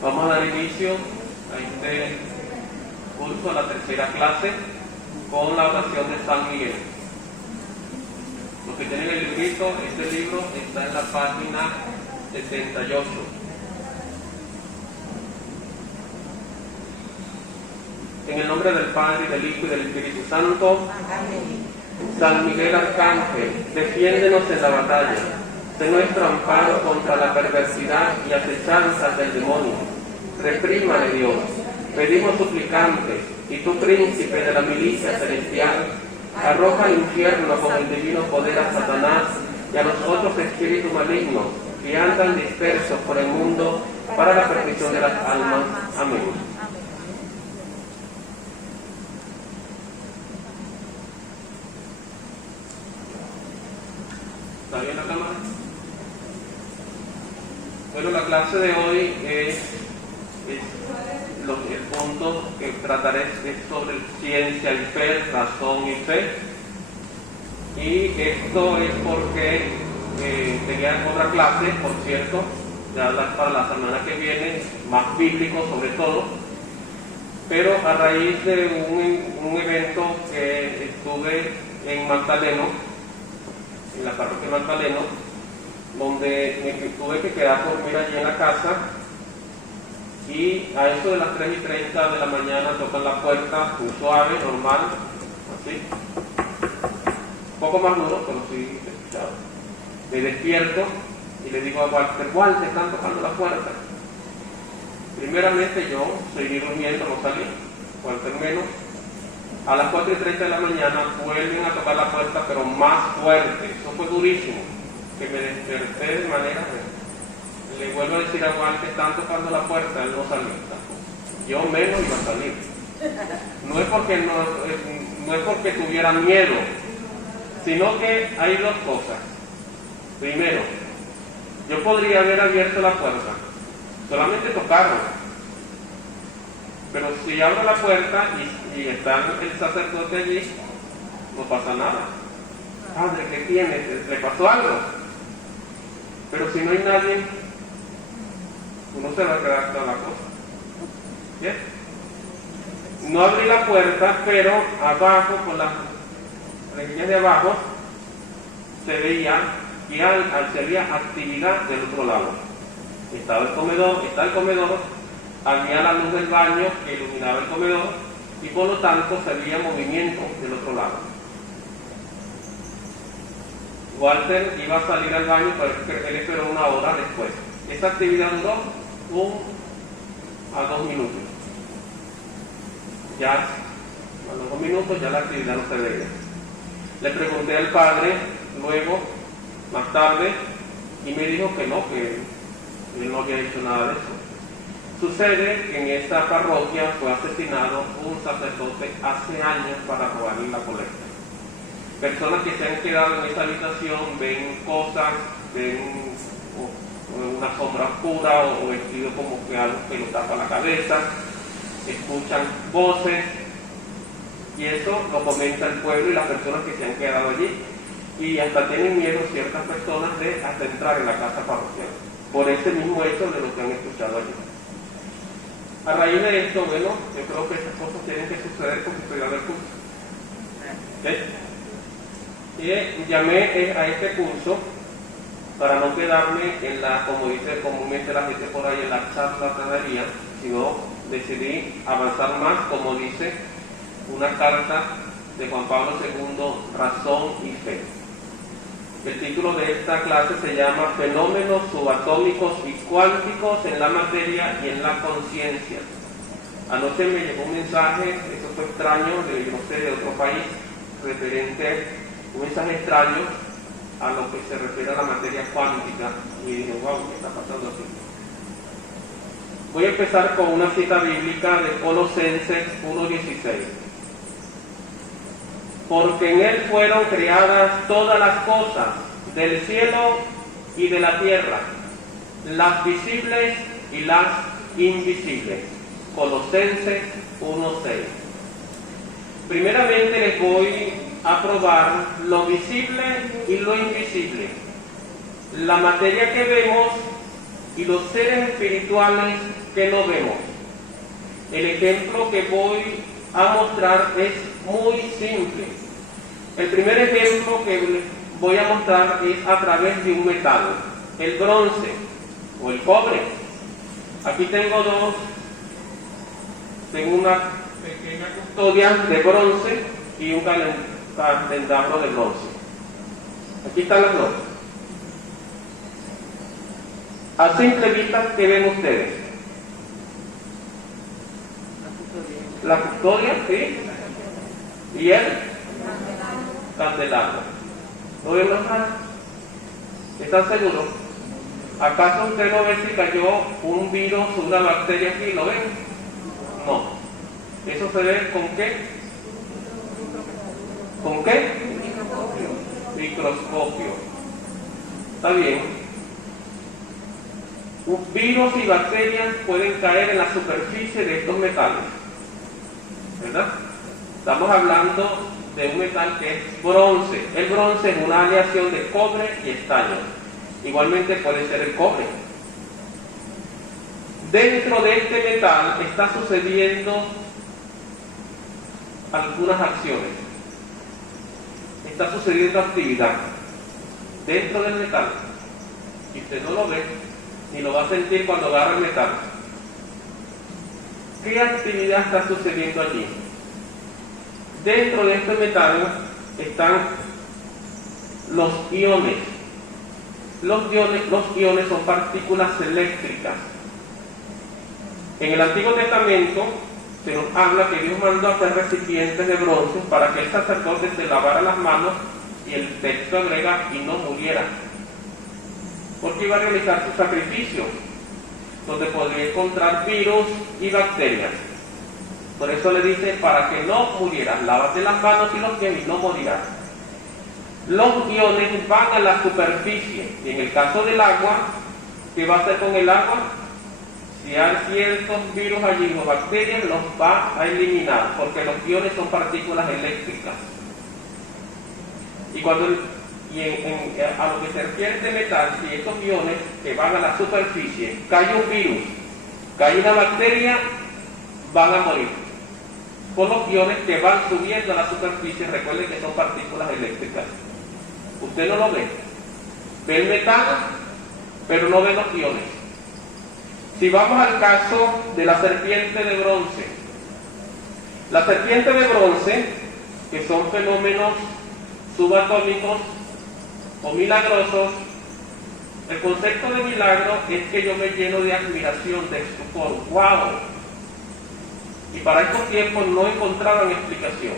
Vamos a dar inicio a este curso, a la tercera clase, con la oración de San Miguel. Los que tienen el librito, este libro está en la página 78. En el nombre del Padre, y del Hijo y del Espíritu Santo. San Miguel Arcángel, defiéndenos en la batalla. Sé nuestro amparo contra la perversidad y acechanzas del demonio. Reprímale, Dios. Pedimos suplicantes, y tú, príncipe de la milicia celestial, arroja al infierno con el divino poder a Satanás y a los otros espíritus malignos que andan dispersos por el mundo para la perdición de las almas. Amén. ¿Está bien la cámara? Bueno, la clase de hoy el punto que trataré es sobre ciencia y fe, razón y fe. Y esto es porque tenía otra clase, por cierto, ya para la semana que viene, más bíblico sobre todo, pero a raíz de un evento que estuve en Magdaleno, en la parroquia Magdaleno, donde me tuve que quedar a dormir allí en la casa, y a eso de las 3:30 de la mañana tocan la puerta, muy suave, normal, así, un poco más duro, pero sí escuchado. Me despierto y le digo a Walter, están tocando la puerta. Primeramente yo seguí durmiendo, no salí, Walter menos. A las 4:30 de la mañana vuelven a tocar la puerta, pero más fuerte. Eso fue durísimo, que me desperté de manera... Le vuelvo a decir a Juan que están tocando la puerta, él no salió. Yo menos iba a salir. No es porque tuviera miedo, sino que hay dos cosas. Primero, yo podría haber abierto la puerta, solamente tocarla. Pero si abro la puerta y está el sacerdote allí, no pasa nada. Padre, ¿qué tiene? ¿Le pasó algo? Pero si no hay nadie, uno se va a quedar toda la cosa. ¿Bien? No abrí la puerta, pero abajo, por las rejillas de abajo, se veía que había actividad del otro lado. Está el comedor, había la luz del baño que iluminaba el comedor, y por lo tanto se veía movimiento del otro lado. Walter iba a salir al baño, pero él esperó una hora después. Esa actividad duró 1 a 2 minutos. Ya a los 2 minutos ya la actividad no se veía. Le pregunté al padre luego, más tarde, y me dijo que no, que él no había hecho nada de eso. Sucede que en esta parroquia fue asesinado un sacerdote hace años para robarle la colecta. Personas que se han quedado en esa habitación ven cosas, ven una sombra oscura o vestido como que algo que lo tapa la cabeza, escuchan voces, y eso lo comenta el pueblo y las personas que se han quedado allí, y hasta tienen miedo ciertas personas de hasta entrar en la casa parroquial por ese mismo hecho de lo que han escuchado allí. A raíz de esto, bueno, yo creo que esas cosas tienen que suceder porque estoy dando el curso. Y llamé a este curso para no quedarme en como dice comúnmente la gente por ahí, en la charlatanería, sino decidí avanzar más, como dice una carta de Juan Pablo II, Razón y Fe. El título de esta clase se llama Fenómenos subatómicos y cuánticos en la materia y en la conciencia. Anoche me llegó un mensaje, eso fue extraño, de otro país, un mensaje extraño a lo que se refiere a la materia cuántica, y dije, wow, ¿qué está pasando aquí? Voy a empezar con una cita bíblica de Colosenses 1:16. Porque en él fueron creadas todas las cosas, del cielo y de la tierra, las visibles y las invisibles. Colosenses 1:6. Primeramente les voy a probar lo visible y lo invisible. La materia que vemos y los seres espirituales que no vemos. El ejemplo que voy a mostrar es muy simple. El primer ejemplo que voy a mostrar es a través de un metal, el bronce o el cobre. Aquí tengo una pequeña custodia de bronce y un candelabro de bronce. Aquí están las dos. A simple vista, ¿qué ven ustedes? La custodia, ¿sí? Y el candelabro. ¿No ven más nada? ¿Están seguros? ¿Acaso usted no ve si cayó un virus o una bacteria aquí? ¿Lo ven? No. ¿Eso se ve con qué? ¿Con qué? Microscopio. Está bien. Virus y bacterias pueden caer en la superficie de estos metales, ¿verdad? Estamos hablando de un metal que es bronce. El bronce es una aleación de cobre y estaño. Igualmente puede ser el cobre. Dentro de este metal está sucediendo algunas acciones. Está sucediendo actividad dentro del metal. Y usted no lo ve, ni lo va a sentir cuando agarra el metal. ¿Qué actividad está sucediendo allí? Dentro de este metal están los iones. Los iones son partículas eléctricas. En el Antiguo Testamento se nos habla que Dios mandó a hacer recipientes de bronce para que el sacerdote se lavara las manos, y el texto agrega, y no muriera, porque iba a realizar su sacrificio, donde podría encontrar virus y bacterias. Por eso le dice, para que no murieras, lávate las manos y los pies y no morirás. Los iones van a la superficie, y en el caso del agua, ¿qué va a hacer con el agua? Si hay ciertos virus allí o bacterias, los va a eliminar, porque los iones son partículas eléctricas. Y cuando a lo que se refiere este metal, si estos iones que van a la superficie, cae un virus, cae una bacteria, van a morir. Por los iones que van subiendo a la superficie, recuerden que son partículas eléctricas. Usted no lo ve. Ve el metal, pero no ve los iones. Si vamos al caso de la serpiente de bronce. La serpiente de bronce, que son fenómenos subatómicos o milagrosos, el concepto de milagro es que yo me lleno de admiración, de estupor. ¡Wow! Y para estos tiempos no encontraban explicación.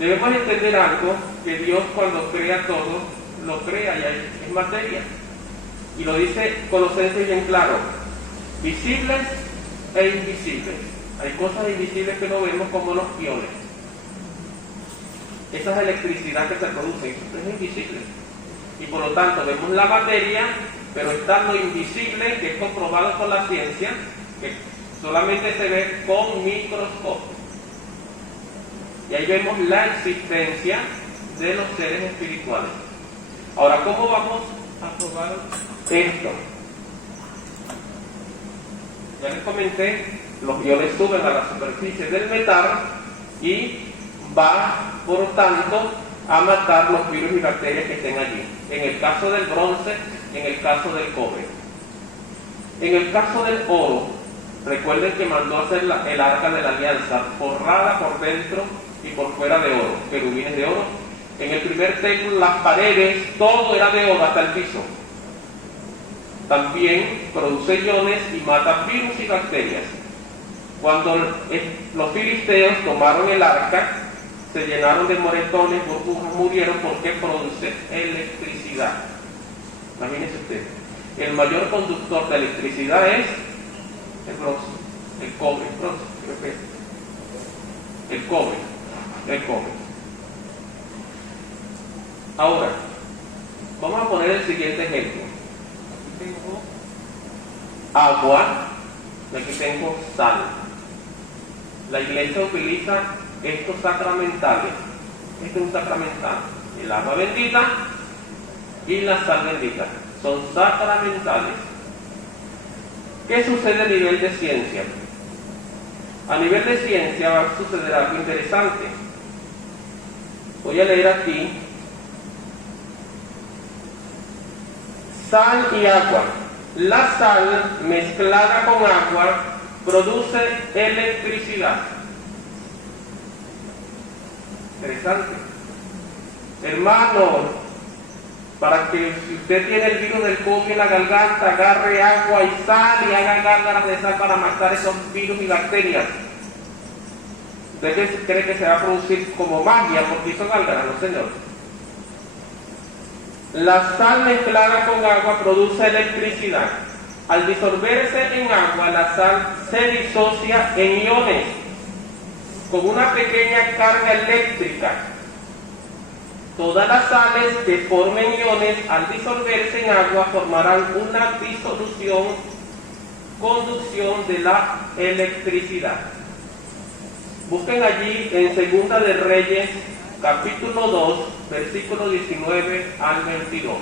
Debemos entender algo, que Dios cuando crea todo, lo crea y es materia. Y lo dice Colosenses bien claro, visibles e invisibles. Hay cosas invisibles que no vemos, como los iones. Esa es electricidad que se produce, es invisible. Y por lo tanto vemos la materia, pero está lo invisible, que es comprobado por la ciencia, que solamente se ve con microscopio. Y ahí vemos la existencia de los seres espirituales. Ahora, ¿cómo vamos a probar esto? Ya les comenté, los iones suben a la superficie del metal y va, por tanto, a matar los virus y bacterias que estén allí. En el caso del bronce, en el caso del cobre. En el caso del oro, recuerden que mandó a hacer el arca de la alianza, forrada por dentro y por fuera de oro, querubines de oro. En el primer templo, las paredes, todo era de oro hasta el piso. También produce iones y mata virus y bacterias. Cuando los filisteos tomaron el arca, se llenaron de moretones, burbujas, murieron porque produce electricidad. Imagínense ustedes, el mayor conductor de electricidad es el bronce, el cobre, el cobre. Ahora, vamos a poner el siguiente ejemplo. Aquí tengo agua, y aquí tengo sal. La iglesia utiliza estos sacramentales. Este es un sacramental. El agua bendita y la sal bendita. Son sacramentales. ¿Qué sucede a nivel de ciencia? A nivel de ciencia va a suceder algo interesante. Voy a leer aquí. Sal y agua. La sal mezclada con agua produce electricidad. Interesante. Hermano, para que si usted tiene el virus del COVID en la garganta, agarre agua y sal y haga gárgaras de sal para matar esos virus y bacterias. ¿Usted cree que se va a producir como magia porque hizo gárgaras? No, señor. La sal mezclada con agua produce electricidad. Al disolverse en agua, la sal se disocia en iones con una pequeña carga eléctrica. Todas las sales que formen iones al disolverse en agua formarán una conducción de la electricidad. Busquen allí en Segunda de Reyes, capítulo 2, versículo 19 al 22.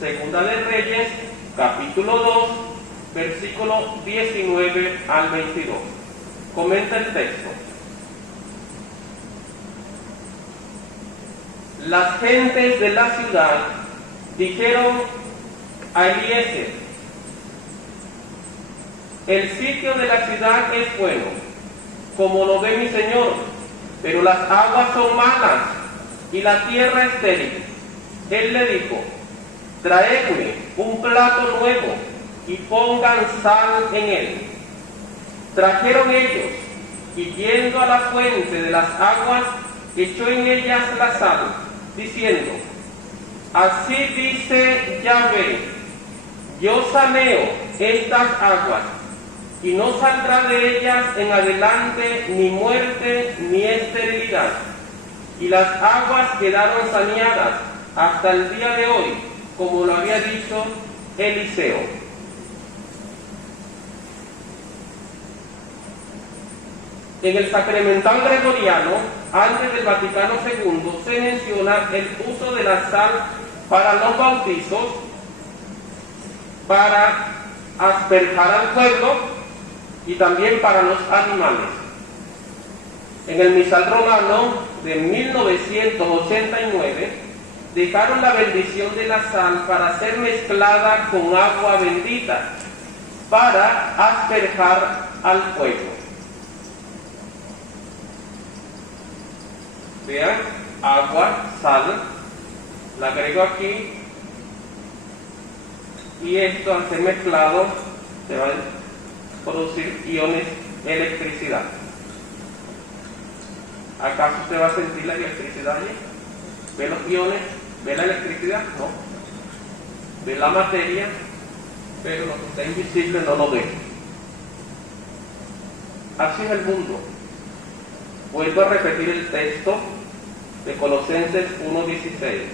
Segunda de Reyes, capítulo 2, versículo 19 al 22. Comenta el texto. Las gentes de la ciudad dijeron a Eliezer: el sitio de la ciudad es bueno, como lo ve mi señor, pero las aguas son malas y la tierra estéril. Él le dijo: traedme un plato nuevo y pongan sal en él. Trajeron ellos, y yendo a la fuente de las aguas, echó en ellas la sal, diciendo: así dice Yahvé, yo saneo estas aguas, y no saldrá de ellas en adelante ni muerte ni esterilidad. Y las aguas quedaron saneadas hasta el día de hoy, como lo había dicho Eliseo. En el sacramental gregoriano, antes del Vaticano II, se menciona el uso de la sal para los bautizos, para asperjar al pueblo y también para los animales. En el misal romano de 1989, dejaron la bendición de la sal para ser mezclada con agua bendita, para asperjar al pueblo. Vean, agua, sal, la agrego aquí, y esto al ser mezclado se va a producir iones de electricidad. ¿Acaso usted va a sentir la electricidad allí? ¿Ve los iones? ¿Ve la electricidad? No. ¿Ve la materia? Pero lo que está invisible no lo ve. Así es el mundo. Vuelvo a repetir el texto de Colosenses 1:16.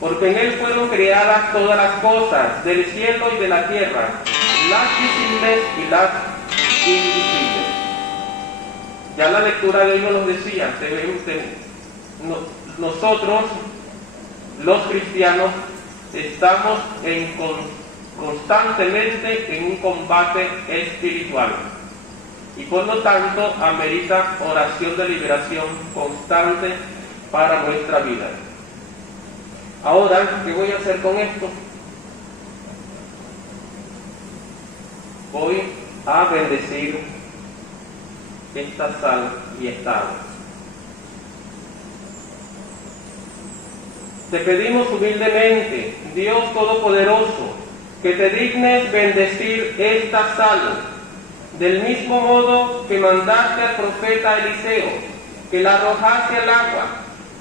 Porque en Él fueron creadas todas las cosas, del cielo y de la tierra, las visibles y las invisibles. Ya la lectura de hoy nos decía, nosotros, los cristianos, estamos constantemente en un combate espiritual. Y por lo tanto amerita oración de liberación constante para nuestra vida. Ahora, ¿qué voy a hacer con esto? Voy a bendecir esta sal y esta agua. Te pedimos humildemente, Dios Todopoderoso, que te dignes bendecir esta sal, del mismo modo que mandaste al profeta Eliseo, que la arrojase al agua,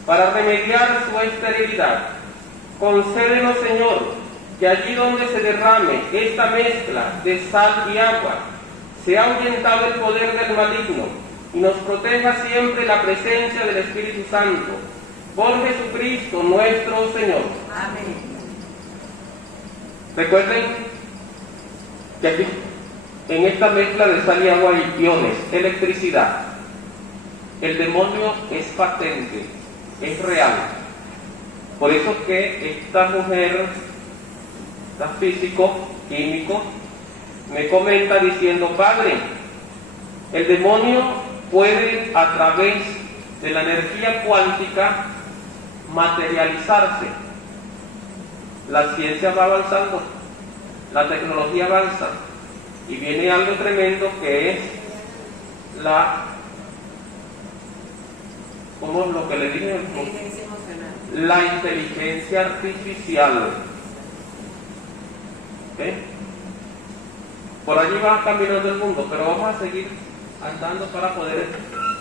para remediar su esterilidad. Concédenos, Señor, que allí donde se derrame esta mezcla de sal y agua, sea ahuyentado el poder del maligno, y nos proteja siempre la presencia del Espíritu Santo. Por Jesucristo nuestro Señor. Amén. Recuerden que aquí, en esta mezcla de sal y agua hay iones, electricidad. El demonio es patente, es real. Por eso que esta mujer, está físico, químico, me comenta diciendo: Padre, el demonio puede a través de la energía cuántica materializarse. La ciencia va avanzando, la tecnología avanza y viene algo tremendo que es ¿cómo es lo que le dije? La inteligencia artificial. ¿Okay? Por allí va caminando el mundo, pero vamos a seguir andando para poder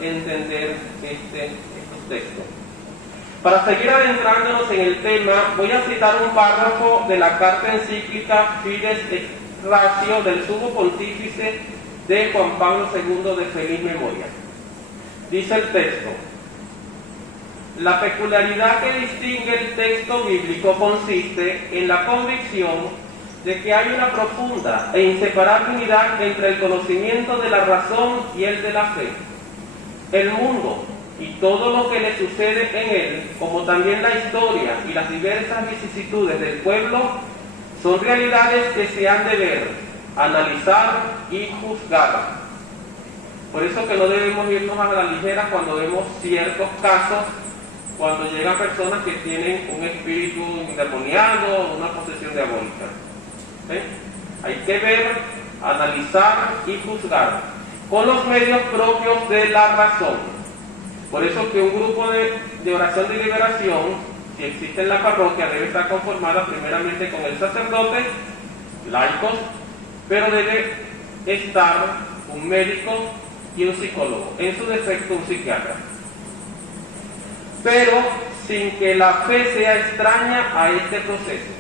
entender estos textos. Para seguir adentrándonos en el tema, voy a citar un párrafo de la carta encíclica Fides et Ratio del Sumo Pontífice de Juan Pablo II de feliz memoria. Dice el texto: la peculiaridad que distingue el texto bíblico consiste en la convicción de que hay una profunda e inseparable unidad entre el conocimiento de la razón y el de la fe. El mundo y todo lo que le sucede en él, como también la historia y las diversas vicisitudes del pueblo, son realidades que se han de ver, analizar y juzgar. Por eso que no debemos irnos a la ligera cuando vemos ciertos casos, cuando llegan personas que tienen un espíritu endemoniado, una posesión diabólica. ¿Sí? Hay que ver, analizar y juzgar con los medios propios de la razón. Por eso que un grupo de oración de liberación, si existe en la parroquia, debe estar conformada primeramente con el sacerdote, laicos, pero debe estar un médico y un psicólogo, en su defecto un psiquiatra. Pero sin que la fe sea extraña a este proceso.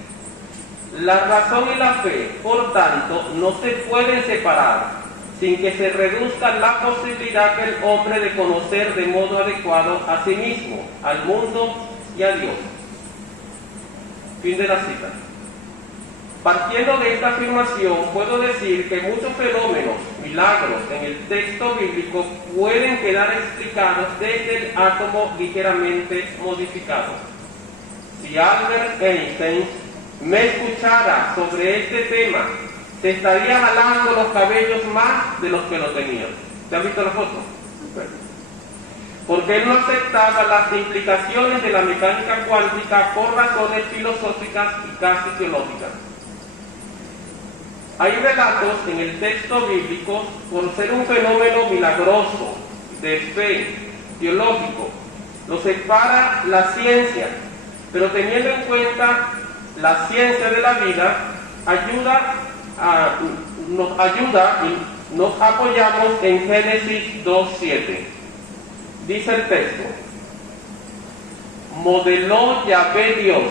La razón y la fe, por tanto, no se pueden separar sin que se reduzca la posibilidad del hombre de conocer de modo adecuado a sí mismo, al mundo y a Dios. Fin de la cita. Partiendo de esta afirmación, puedo decir que muchos fenómenos, milagros en el texto bíblico pueden quedar explicados desde el átomo ligeramente modificado. Si Albert Einstein me escuchara sobre este tema, se estaría jalando los cabellos más de los que lo tenían. ¿Se han visto la foto? Porque él no aceptaba las implicaciones de la mecánica cuántica por razones filosóficas y casi teológicas. Hay relatos en el texto bíblico por ser un fenómeno milagroso, de fe, teológico. Lo separa la ciencia, pero teniendo en cuenta la ciencia de la vida, nos ayuda y nos apoyamos en Génesis 2:7. Dice el texto: modeló Yahvé Dios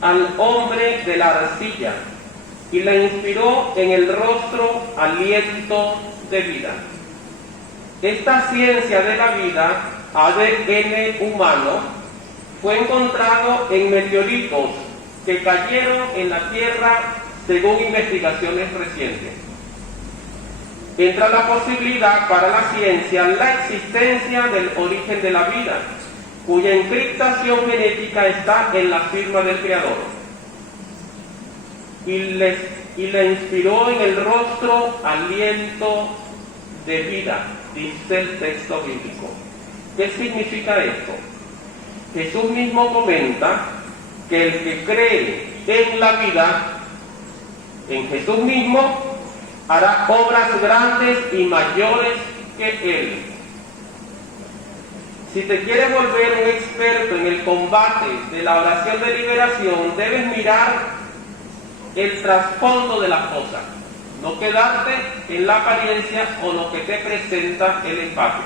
al hombre de la arcilla y le inspiró en el rostro aliento de vida. Esta ciencia de la vida, ADN humano, fue encontrado en meteoritos que cayeron en la Tierra según investigaciones recientes. Entra la posibilidad para la ciencia la existencia del origen de la vida, cuya encriptación genética está en la firma del Creador. Y le inspiró en el rostro aliento de vida, dice el texto bíblico. ¿Qué significa esto? Jesús mismo comenta que el que cree en la vida, en Jesús mismo, hará obras grandes y mayores que Él. Si te quieres volver un experto en el combate de la oración de liberación, debes mirar el trasfondo de las cosas, no quedarte en la apariencia o lo que te presenta el empaque.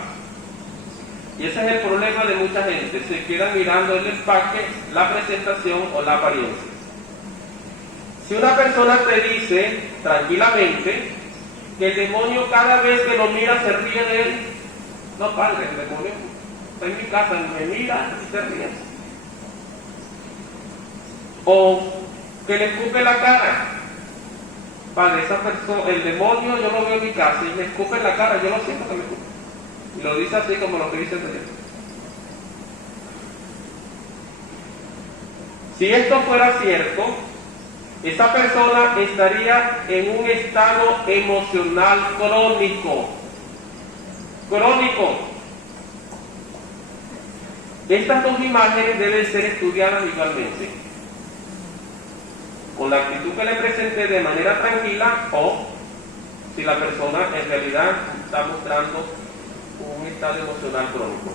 Y ese es el problema de mucha gente, se queda mirando el empaque, la presentación o la apariencia. Si una persona te dice tranquilamente que el demonio cada vez que lo mira se ríe de él, no, padre, el demonio está en mi casa y me mira y se ríe. O que le escupe la cara. Padre, esa persona, el demonio yo lo veo en mi casa y me escupe en la cara, yo lo siento que me escupe. Y lo dice así como lo que dice el Señor. Si esto fuera cierto, esa persona estaría en un estado emocional crónico. Crónico. Estas dos imágenes deben ser estudiadas igualmente, con la actitud que le presenté de manera tranquila, o si la persona en realidad está mostrando un estado emocional crónico.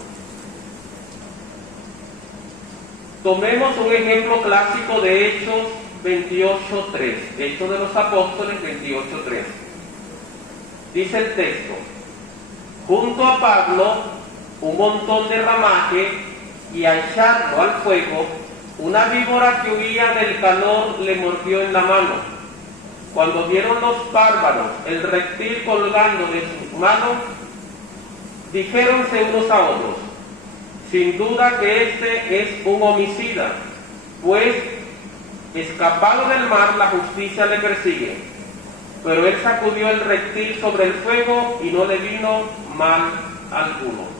Tomemos un ejemplo clásico de Hechos 28:3, Hechos de los Apóstoles 28:3. Dice el texto: junto a Pablo un montón de ramaje, y a echarlo al fuego, una víbora que huía del calor le mordió en la mano. Cuando vieron los bárbaros el reptil colgando de sus manos, dijéronse unos a otros: sin duda que este es un homicida, pues escapado del mar la justicia le persigue. Pero él sacudió el reptil sobre el fuego y no le vino mal alguno.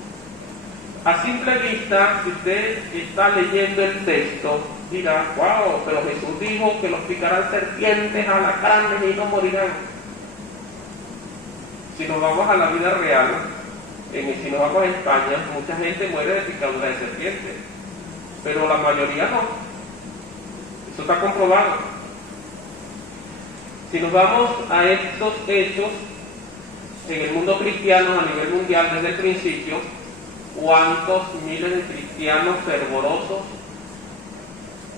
A simple vista, si usted está leyendo el texto, dirá: wow, pero Jesús dijo que los picarán serpientes, alacranes y no morirán. Si nos vamos a la vida real, si nos vamos a España, mucha gente muere de picadura de serpientes, pero la mayoría no. Eso está comprobado. Si nos vamos a estos hechos en el mundo cristiano a nivel mundial desde el principio, ¿cuántos miles de cristianos fervorosos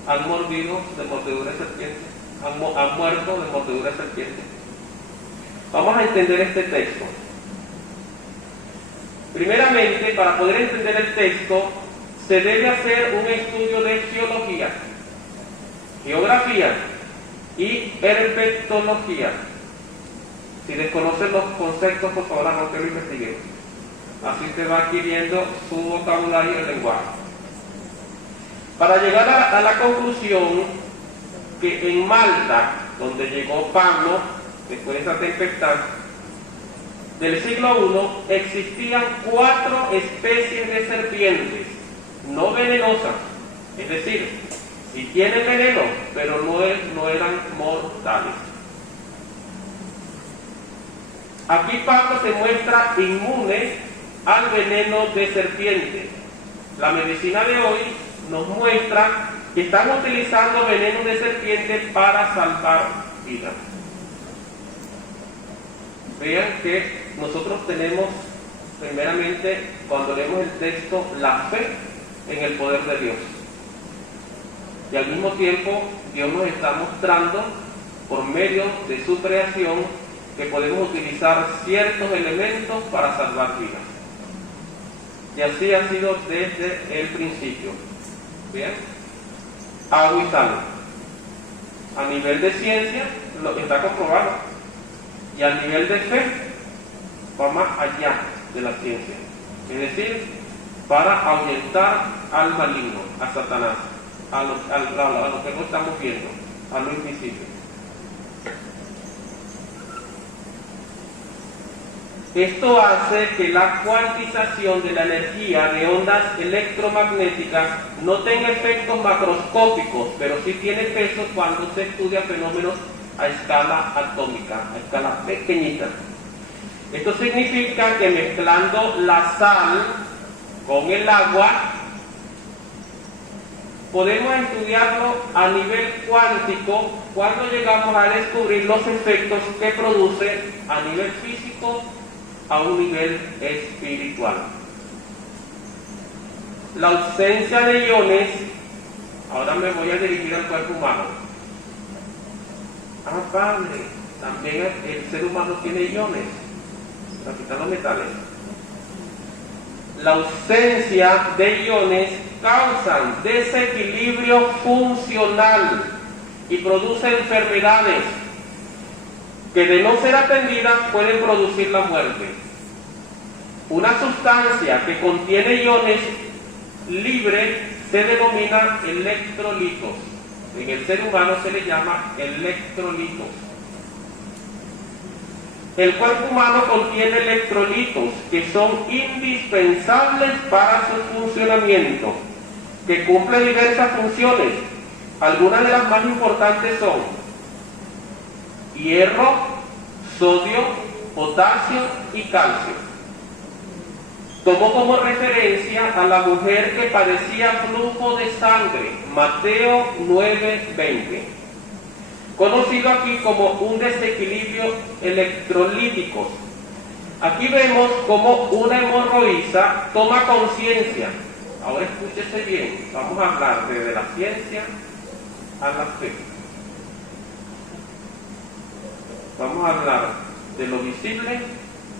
han mordido de mordedura de serpiente? Han muerto de mordedura de serpiente. Vamos a entender este texto. Primeramente, para poder entender el texto, se debe hacer un estudio de geología, geografía y herpetología. Si desconocen los conceptos, por favor, no lo investiguen. Así se va adquiriendo su vocabulario y el lenguaje. Para llegar a la conclusión que en Malta, donde llegó Pablo, después de esa tempestad, del siglo I, existían 4 especies de serpientes, no venenosas, es decir, sí tienen veneno, pero no eran mortales. Aquí Pablo se muestra inmune al veneno de serpiente. La medicina de hoy nos muestra que están utilizando veneno de serpiente para salvar vidas. Vean que nosotros tenemos, primeramente, cuando leemos el texto, la fe en el poder de Dios. Y al mismo tiempo, Dios nos está mostrando, por medio de su creación, que podemos utilizar ciertos elementos para salvar vidas. Y así ha sido desde el principio. Bien, agua y sal. A nivel de ciencia, lo está comprobado. Y a nivel de fe, va más allá de la ciencia. Es decir, para ahuyentar al maligno, a Satanás, a lo que no estamos viendo, a lo invisible. Esto hace que la cuantización de la energía de ondas electromagnéticas no tenga efectos macroscópicos, pero sí tiene peso cuando se estudia fenómenos a escala atómica, a escala pequeñita. Esto significa que mezclando la sal con el agua, podemos estudiarlo a nivel cuántico cuando llegamos a descubrir los efectos que produce a nivel físico a un nivel espiritual. La ausencia de iones, ahora me voy a dirigir al cuerpo humano. Padre, también el ser humano tiene iones, para quitar los metales. La ausencia de iones causan desequilibrio funcional y produce enfermedades que, de no ser atendidas, pueden producir la muerte. Una sustancia que contiene iones libres se denomina electrolitos. En el ser humano se le llama electrolitos. El cuerpo humano contiene electrolitos que son indispensables para su funcionamiento, que cumplen diversas funciones. Algunas de las más importantes son hierro, sodio, potasio y calcio. Tomó como referencia a la mujer que padecía flujo de sangre, Mateo 9:20, conocido aquí como un desequilibrio electrolítico. Aquí vemos cómo una hemorroísa toma conciencia. Ahora escúchese bien, vamos a hablar desde la ciencia a la fe. Vamos a hablar de lo visible,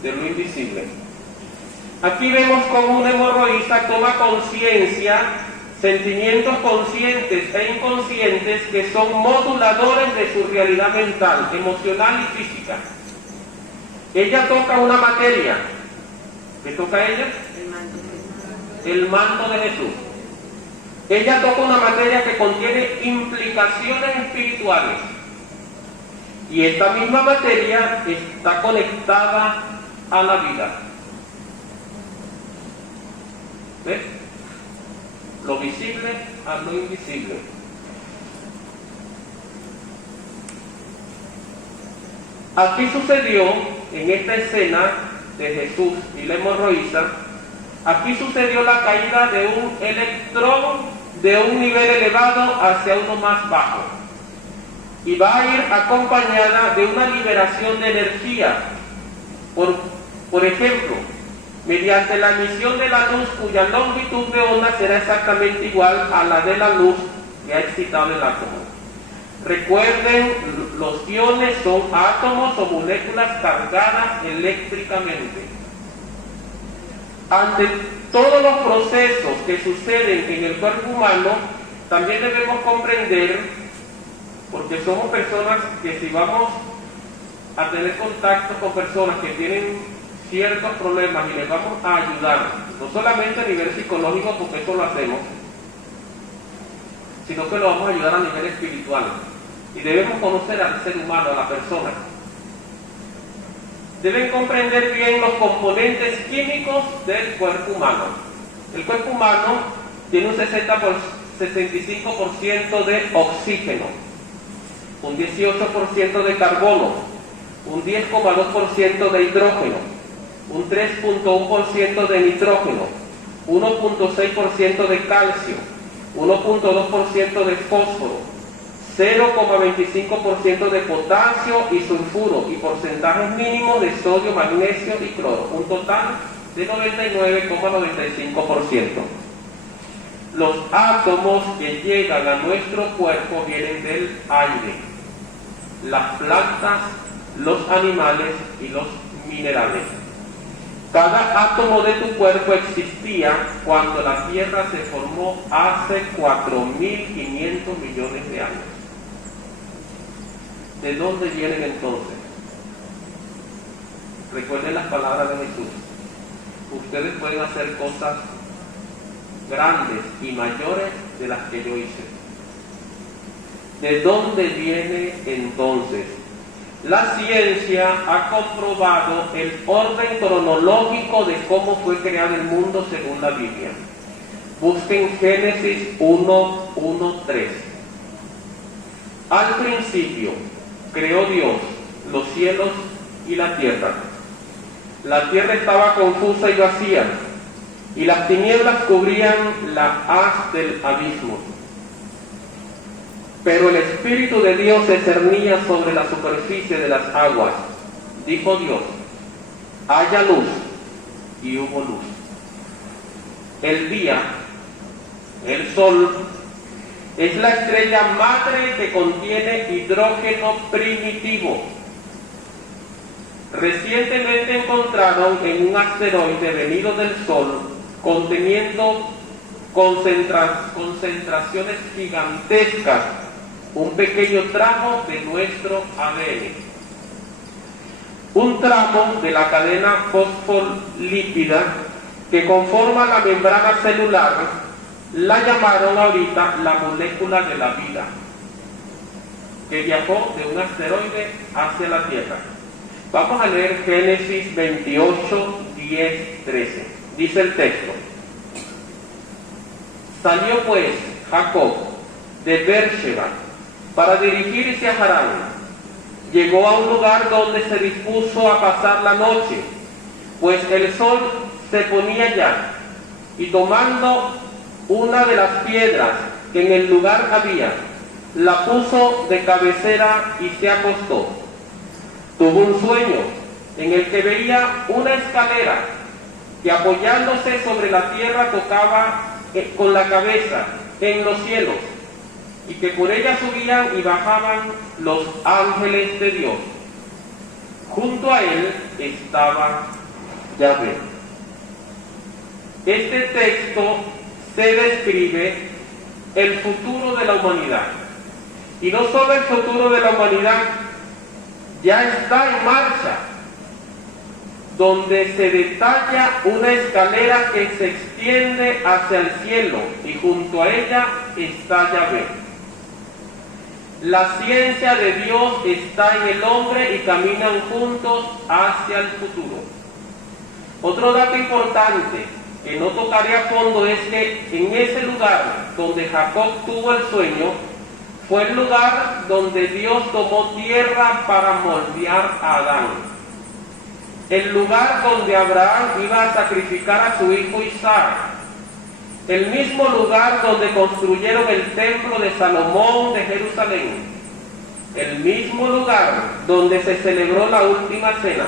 de lo invisible. Aquí vemos cómo una hemorroísa toma conciencia, sentimientos conscientes e inconscientes que son moduladores de su realidad mental, emocional y física. Ella toca una materia. ¿Qué toca ella? El manto de Jesús. Ella toca una materia que contiene implicaciones espirituales. Y esta misma materia está conectada a la vida. ¿Ves? Lo visible a lo invisible. Aquí sucedió, en esta escena de Jesús y la hemorroísa, aquí sucedió la caída de un electrón de un nivel elevado hacia uno más bajo. Y va a ir acompañada de una liberación de energía. Por ejemplo, mediante la emisión de la luz cuya longitud de onda será exactamente igual a la de la luz que ha excitado el átomo. Recuerden, los iones son átomos o moléculas cargadas eléctricamente. Ante todos los procesos que suceden en el cuerpo humano, también debemos comprender, porque somos personas que si vamos a tener contacto con personas que tienen ciertos problemas y les vamos a ayudar, no solamente a nivel psicológico, porque eso lo hacemos, sino que lo vamos a ayudar a nivel espiritual. Y debemos conocer al ser humano, a la persona. Deben comprender bien los componentes químicos del cuerpo humano. El cuerpo humano tiene un 65% de oxígeno, un 18% de carbono, un 10,2% de hidrógeno, un 3,1% de nitrógeno, 1,6% de calcio, 1,2% de fósforo, 0,25% de potasio y sulfuro y porcentajes mínimos de sodio, magnesio y cloro, un total de 99,95%. Los átomos que llegan a nuestro cuerpo vienen del aire, las plantas, los animales y los minerales. Cada átomo de tu cuerpo existía cuando la Tierra se formó hace 4.500 millones de años. ¿De dónde vienen entonces? Recuerden las palabras de Jesús. Ustedes pueden hacer cosas grandes y mayores de las que yo hice. ¿De dónde viene entonces? La ciencia ha comprobado el orden cronológico de cómo fue creado el mundo según la Biblia. Busquen Génesis 1:1-3. Al principio creó Dios los cielos y la tierra. La tierra estaba confusa y vacía, y las tinieblas cubrían la haz del abismo. Pero el Espíritu de Dios se cernía sobre la superficie de las aguas. Dijo Dios: haya luz, y hubo luz. El día, el sol, es la estrella madre que contiene hidrógeno primitivo. Recientemente encontraron en un asteroide venido del Sol conteniendo concentraciones gigantescas, un pequeño tramo de nuestro ADN. Un tramo de la cadena fosfolípida que conforma la membrana celular. La llamaron ahorita la molécula de la vida, que viajó de un asteroide hacia la Tierra. Vamos a leer Génesis 28, 10, 13. Dice el texto: salió pues Jacob de Beersheba para dirigirse a Harán, llegó a un lugar donde se dispuso a pasar la noche, pues el sol se ponía ya, y tomando una de las piedras que en el lugar había, la puso de cabecera y se acostó. Tuvo un sueño en el que veía una escalera que, apoyándose sobre la tierra, tocaba con la cabeza en los cielos, y que por ella subían y bajaban los ángeles de Dios. Junto a él estaba Yahvé. Este texto se describe el futuro de la humanidad. Y no solo el futuro de la humanidad, ya está en marcha, donde se detalla una escalera que se extiende hacia el cielo y junto a ella está Yahvé. La ciencia de Dios está en el hombre y caminan juntos hacia el futuro. Otro dato importante que no tocaré a fondo es que en ese lugar donde Jacob tuvo el sueño, fue el lugar donde Dios tomó tierra para moldear a Adán. El lugar donde Abraham iba a sacrificar a su hijo Isaac. El mismo lugar donde construyeron el templo de Salomón de Jerusalén. El mismo lugar donde se celebró la última cena.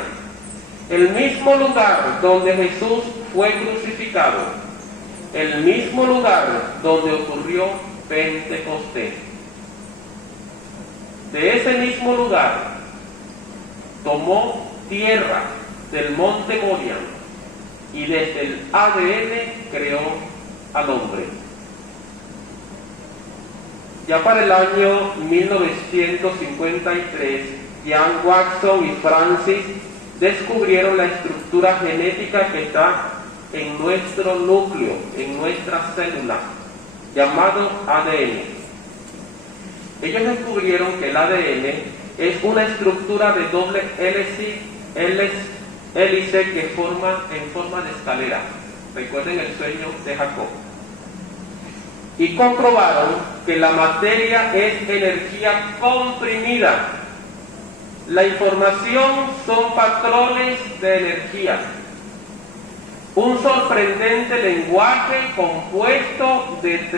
El mismo lugar donde Jesús fue crucificado. El mismo lugar donde ocurrió Pentecostés. De ese mismo lugar tomó tierra del monte Moriah y desde el ADN creó al hombre. Ya para el año 1953, Jan Watson y Francis descubrieron la estructura genética que está en nuestro núcleo, en nuestra célula, llamado ADN. Ellos descubrieron que el ADN es una estructura de doble hélice que forma en forma de escalera. Recuerden el sueño de Jacob. Y comprobaron que la materia es energía comprimida. La información son patrones de energía. Un sorprendente lenguaje compuesto de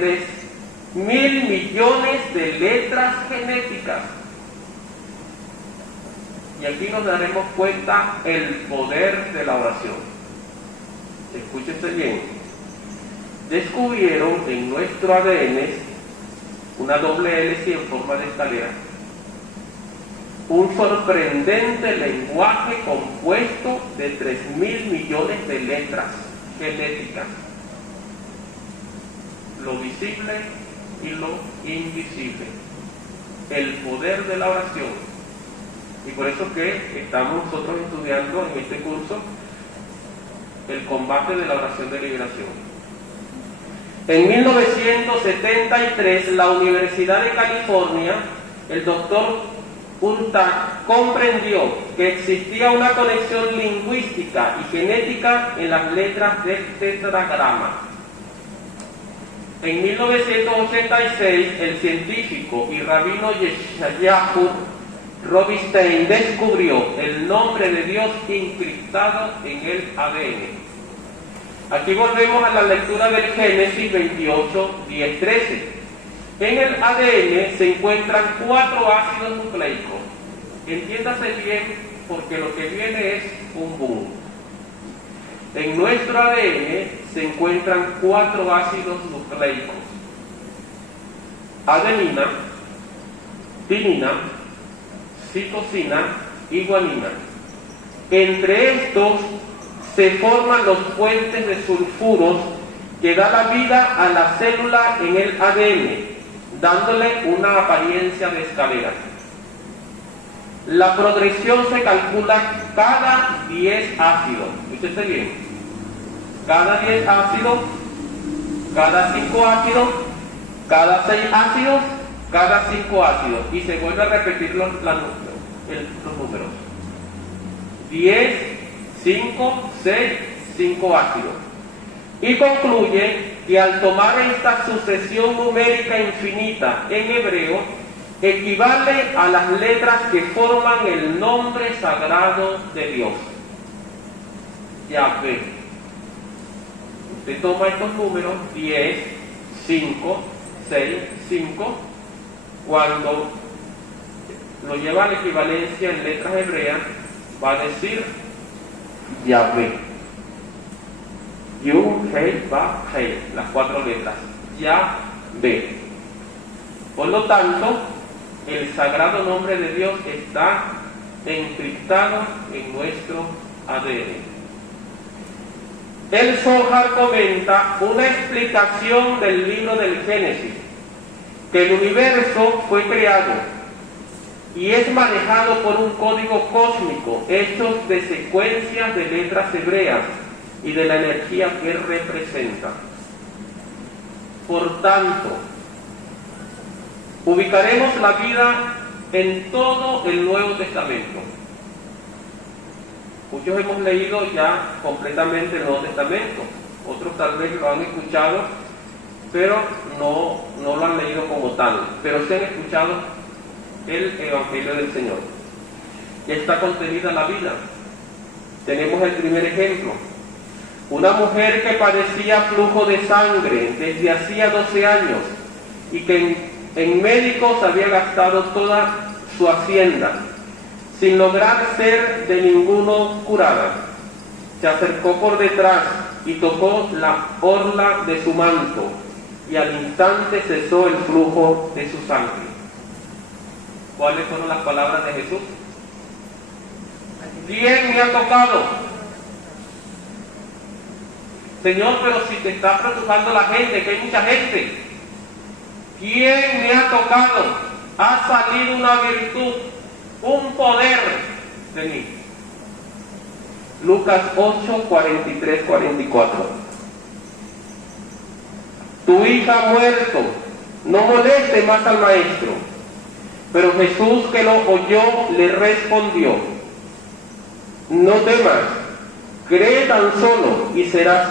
3.000 millones de letras genéticas. Y aquí nos daremos cuenta el poder de la oración. Escúchense bien. Descubrieron en nuestro ADN una doble hélice en forma de escalera. Un sorprendente lenguaje compuesto de 3.000 millones de letras genéticas. Lo visible y lo invisible. El poder de la oración. Y por eso que estamos nosotros estudiando en este curso el combate de la oración de liberación. En 1973, la Universidad de California, el doctor Urtac comprendió que existía una conexión lingüística y genética en las letras del tetragrama. En 1986, el científico y rabino Yeshayahu Robinstein descubrió el nombre de Dios encriptado en el ADN. Aquí volvemos a la lectura del Génesis 28, 10, 13. En el ADN se encuentran 4 ácidos nucleicos. Entiéndase bien, porque lo que viene es un boom. En nuestro ADN se encuentran 4 ácidos nucleicos: adenina, timina, citosina y guanina. Entre estos se forman los puentes de sulfuros que da la vida a la célula en el ADN, dándole una apariencia de escalera. La progresión se calcula cada 10 ácidos. Escúchese bien. Cada 10 ácidos, cada 5 ácidos, cada 6 ácidos, cada 5 ácidos. Y se vuelve a repetir los números. 10, 5, 6, 5 ácidos. Y concluye que al tomar esta sucesión numérica infinita en hebreo, equivale a las letras que forman el nombre sagrado de Dios, Yahvé. Usted toma estos números 10, 5, 6, 5, cuando lo lleva a la equivalencia en letras hebreas, va a decir Yahvé. Yud, Hei, Ba, Hei, las 4 letras, Yahvé. Por lo tanto, el sagrado nombre de Dios está encriptado en nuestro ADN. El Zohar comenta una explicación del libro del Génesis, que el universo fue creado y es manejado por un código cósmico hecho de secuencias de letras hebreas y de la energía que representa. Por tanto, ubicaremos la vida en todo el Nuevo Testamento. Muchos hemos leído ya completamente el Nuevo Testamento, otros tal vez lo han escuchado, pero no lo han leído como tal, pero sí han escuchado el Evangelio del Señor. Ya está contenida la vida. Tenemos el primer ejemplo. Una mujer que padecía flujo de sangre desde hacía 12 años y que en médicos había gastado toda su hacienda, sin lograr ser de ninguno curada. Se acercó por detrás y tocó la orla de su manto, y al instante cesó el flujo de su sangre. ¿Cuáles fueron las palabras de Jesús? ¿Quién me ha tocado? Señor, pero si te está preocupando la gente, que hay mucha gente. ¿Quién me ha tocado? Ha salido una virtud, un poder de mí. Lucas 8, 43, 44. Tu hija ha muerto, no moleste más al maestro. Pero Jesús, que lo oyó, le respondió: no temas, cree tan solo y serás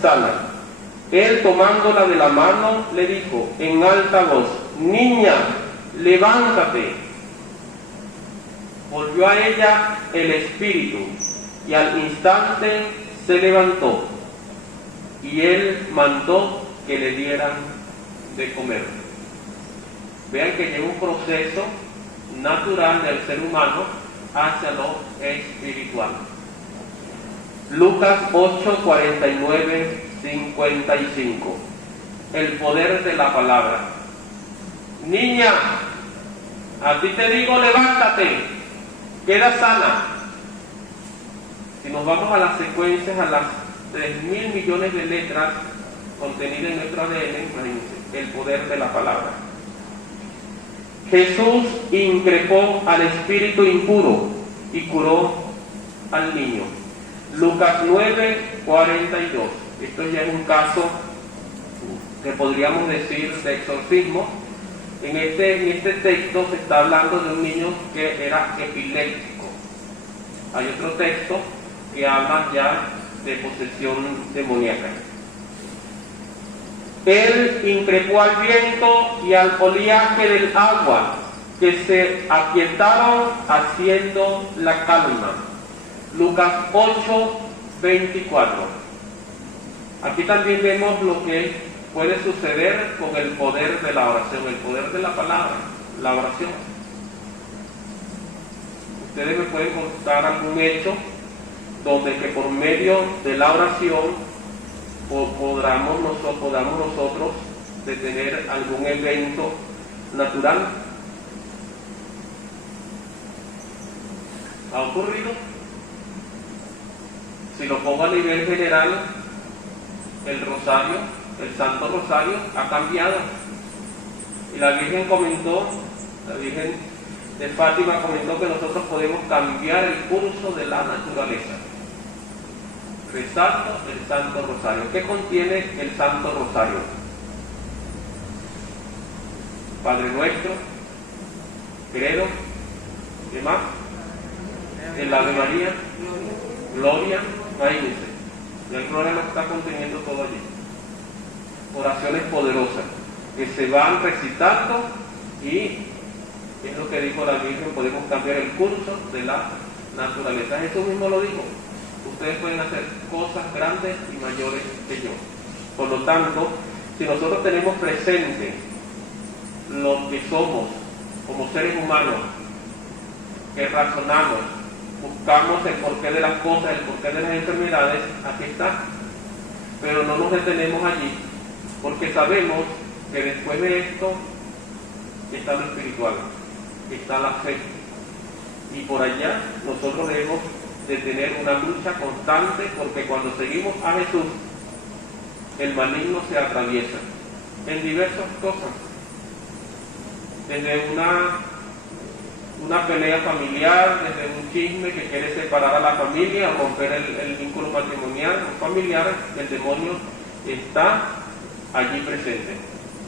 sana. Él, tomándola de la mano, le dijo en alta voz: niña, levántate. Volvió a ella el espíritu, y al instante se levantó, y él mandó que le dieran de comer. Vean que lleva un proceso natural del ser humano hacia lo espiritual. Lucas 8, 49, 55. El poder de la palabra. Niña, a ti te digo, levántate, queda sana. Si nos vamos a las secuencias, a las 3.000 millones de letras contenidas en nuestro ADN, imagínense, el poder de la palabra. Jesús increpó al espíritu impuro y curó al niño. Lucas 9, 42. Esto ya es un caso que podríamos decir de exorcismo. En este texto se está hablando de un niño que era epiléptico. Hay otro texto que habla ya de posesión demoníaca. Él increpó al viento y al oleaje del agua, que se aquietaron haciendo la calma. Lucas 8, 24. Aquí también vemos lo que puede suceder con el poder de la oración, el poder de la palabra, la oración. Ustedes me pueden contar algún hecho donde que por medio de la oración podamos nosotros detener algún evento natural. ¿Ha ocurrido? Si lo pongo a nivel general, el rosario, el Santo Rosario ha cambiado. Y la Virgen de Fátima comentó que nosotros podemos cambiar el curso de la naturaleza, rezando el Santo Rosario. ¿Qué contiene el Santo Rosario? Padre Nuestro, Credo, ¿qué más? El Ave María, Gloria, imagínense. El Gloria lo está conteniendo todo allí. Oraciones poderosas que se van recitando Y es lo que dijo la Virgen, podemos cambiar el curso de la naturaleza. Jesús mismo lo dijo, ustedes pueden hacer cosas grandes y mayores que yo. Por lo tanto, si nosotros tenemos presente lo que somos como seres humanos, que razonamos, buscamos el porqué de las cosas, el porqué de las enfermedades, aquí está. Pero no nos detenemos allí, porque sabemos que después de esto está lo espiritual, está la fe. Y por allá nosotros debemos de tener una lucha constante, porque cuando seguimos a Jesús, el maligno se atraviesa en diversas cosas. Desde una pelea familiar, desde un chisme que quiere separar a la familia, romper el vínculo matrimonial o familiar, el demonio está allí presente.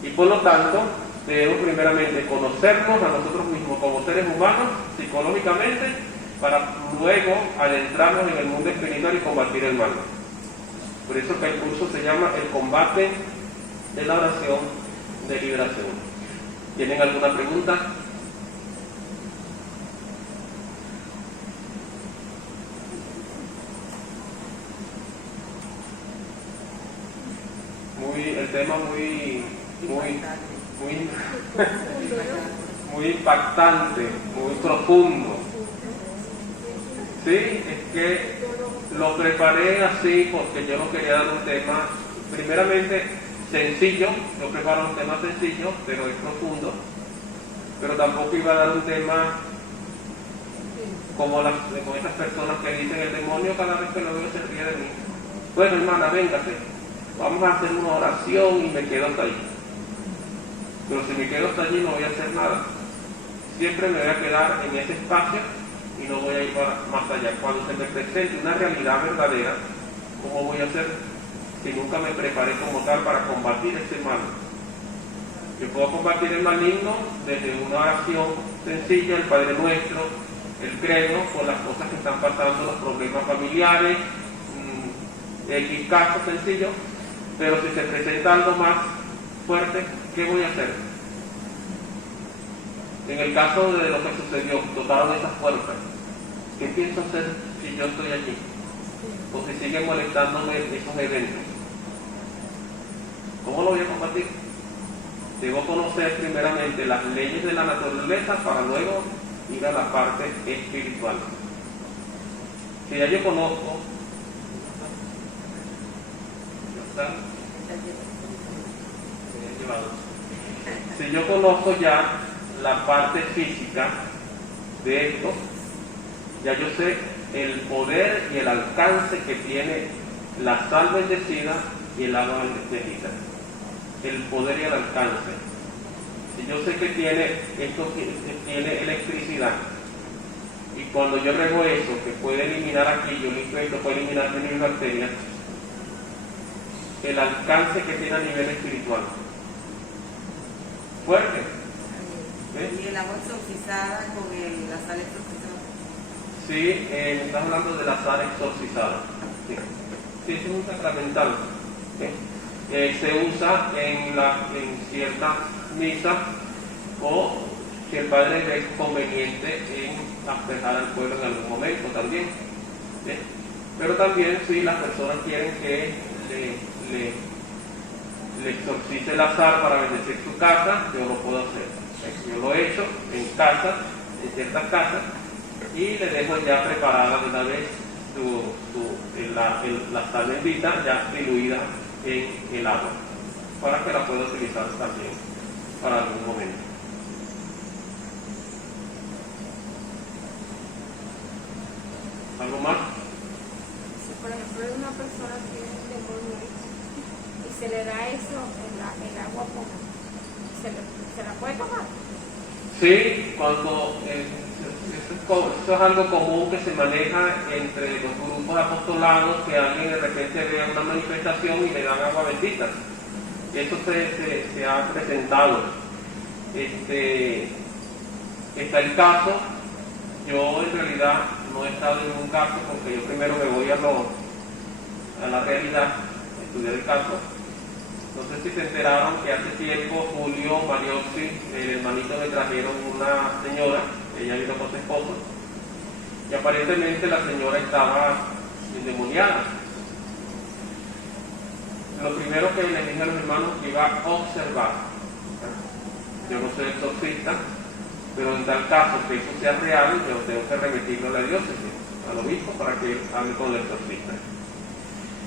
Y por lo tanto, debemos primeramente conocernos a nosotros mismos como seres humanos, psicológicamente, para luego adentrarnos en el mundo espiritual y combatir el mal. Por eso que el curso se llama el combate de la oración de liberación. ¿Tienen alguna pregunta? El tema muy impactante, muy profundo. Sí, es que lo preparé así porque yo no quería dar un tema, primeramente sencillo, yo preparo un tema sencillo, pero es profundo, pero tampoco iba a dar un tema como esas personas que dicen el demonio cada vez que lo veo se ríe de mí. Bueno, hermana, véngase, vamos a hacer una oración y me quedo hasta allí. Pero si me quedo hasta allí no voy a hacer nada. Siempre me voy a quedar en ese espacio y no voy a ir más allá. Cuando se me presente una realidad verdadera, ¿cómo voy a hacer si nunca me preparé como tal para combatir ese mal? Yo puedo combatir el maligno desde una oración sencilla, el Padre Nuestro, el credo, con las cosas que están pasando, los problemas familiares, X casos sencillos, pero si se presenta algo más fuerte, ¿qué voy a hacer? En el caso de lo que sucedió, tocaron esas puertas. ¿Qué pienso hacer si yo estoy allí? O si siguen molestándome esos eventos. ¿Cómo lo voy a combatir? Debo conocer primeramente las leyes de la naturaleza para luego ir a la parte espiritual. Si ya yo conozco, si yo conozco ya la parte física de esto, ya yo sé el poder y el alcance que tiene la sal bendecida y el agua bendecida. El poder y el alcance. Si yo sé que tiene electricidad, y cuando yo rego eso, que puede eliminar aquí, yo limpio esto, puede eliminar mis bacterias, el alcance que tiene a nivel espiritual. Fuerte. ¿Ves? Y el agua exorcizada con la sal exorcizada. Sí, estás hablando de la sal exorcizada. Sí, sí, es un sacramental. ¿Sí? Se usa en ciertas misas, o si el padre ve conveniente en aspejar al pueblo en algún momento también. ¿Sí? Pero también si las personas quieren que le exorcice la sal para bendecir su casa, yo lo puedo hacer. Yo lo he hecho en casas, en ciertas casas, y le dejo ya preparada de una vez la sal bendita ya diluida en el agua, para que la pueda utilizar también para algún momento. ¿Algo más? Si por ejemplo una persona tiene un demonio y se le da eso en el agua, ¿se la puede tomar? Sí, cuando eso es algo común que se maneja entre los grupos apostolados, que alguien de repente vea una manifestación y le dan agua bendita. Eso se ha presentado. Está el caso, yo en realidad no he estado en un caso porque yo primero me voy a la realidad, a estudiar el caso, No sé si se enteraron que hace tiempo Julio Mariotti, el hermanito, le trajeron una señora, ella vino con su esposo, y aparentemente la señora estaba endemoniada. Lo primero que les dije a los hermanos que iba a observar. Yo no soy exorcista, pero en tal caso que eso sea real, yo tengo que remitirlo a la diócesis, al obispo, para que hable con el exorcista.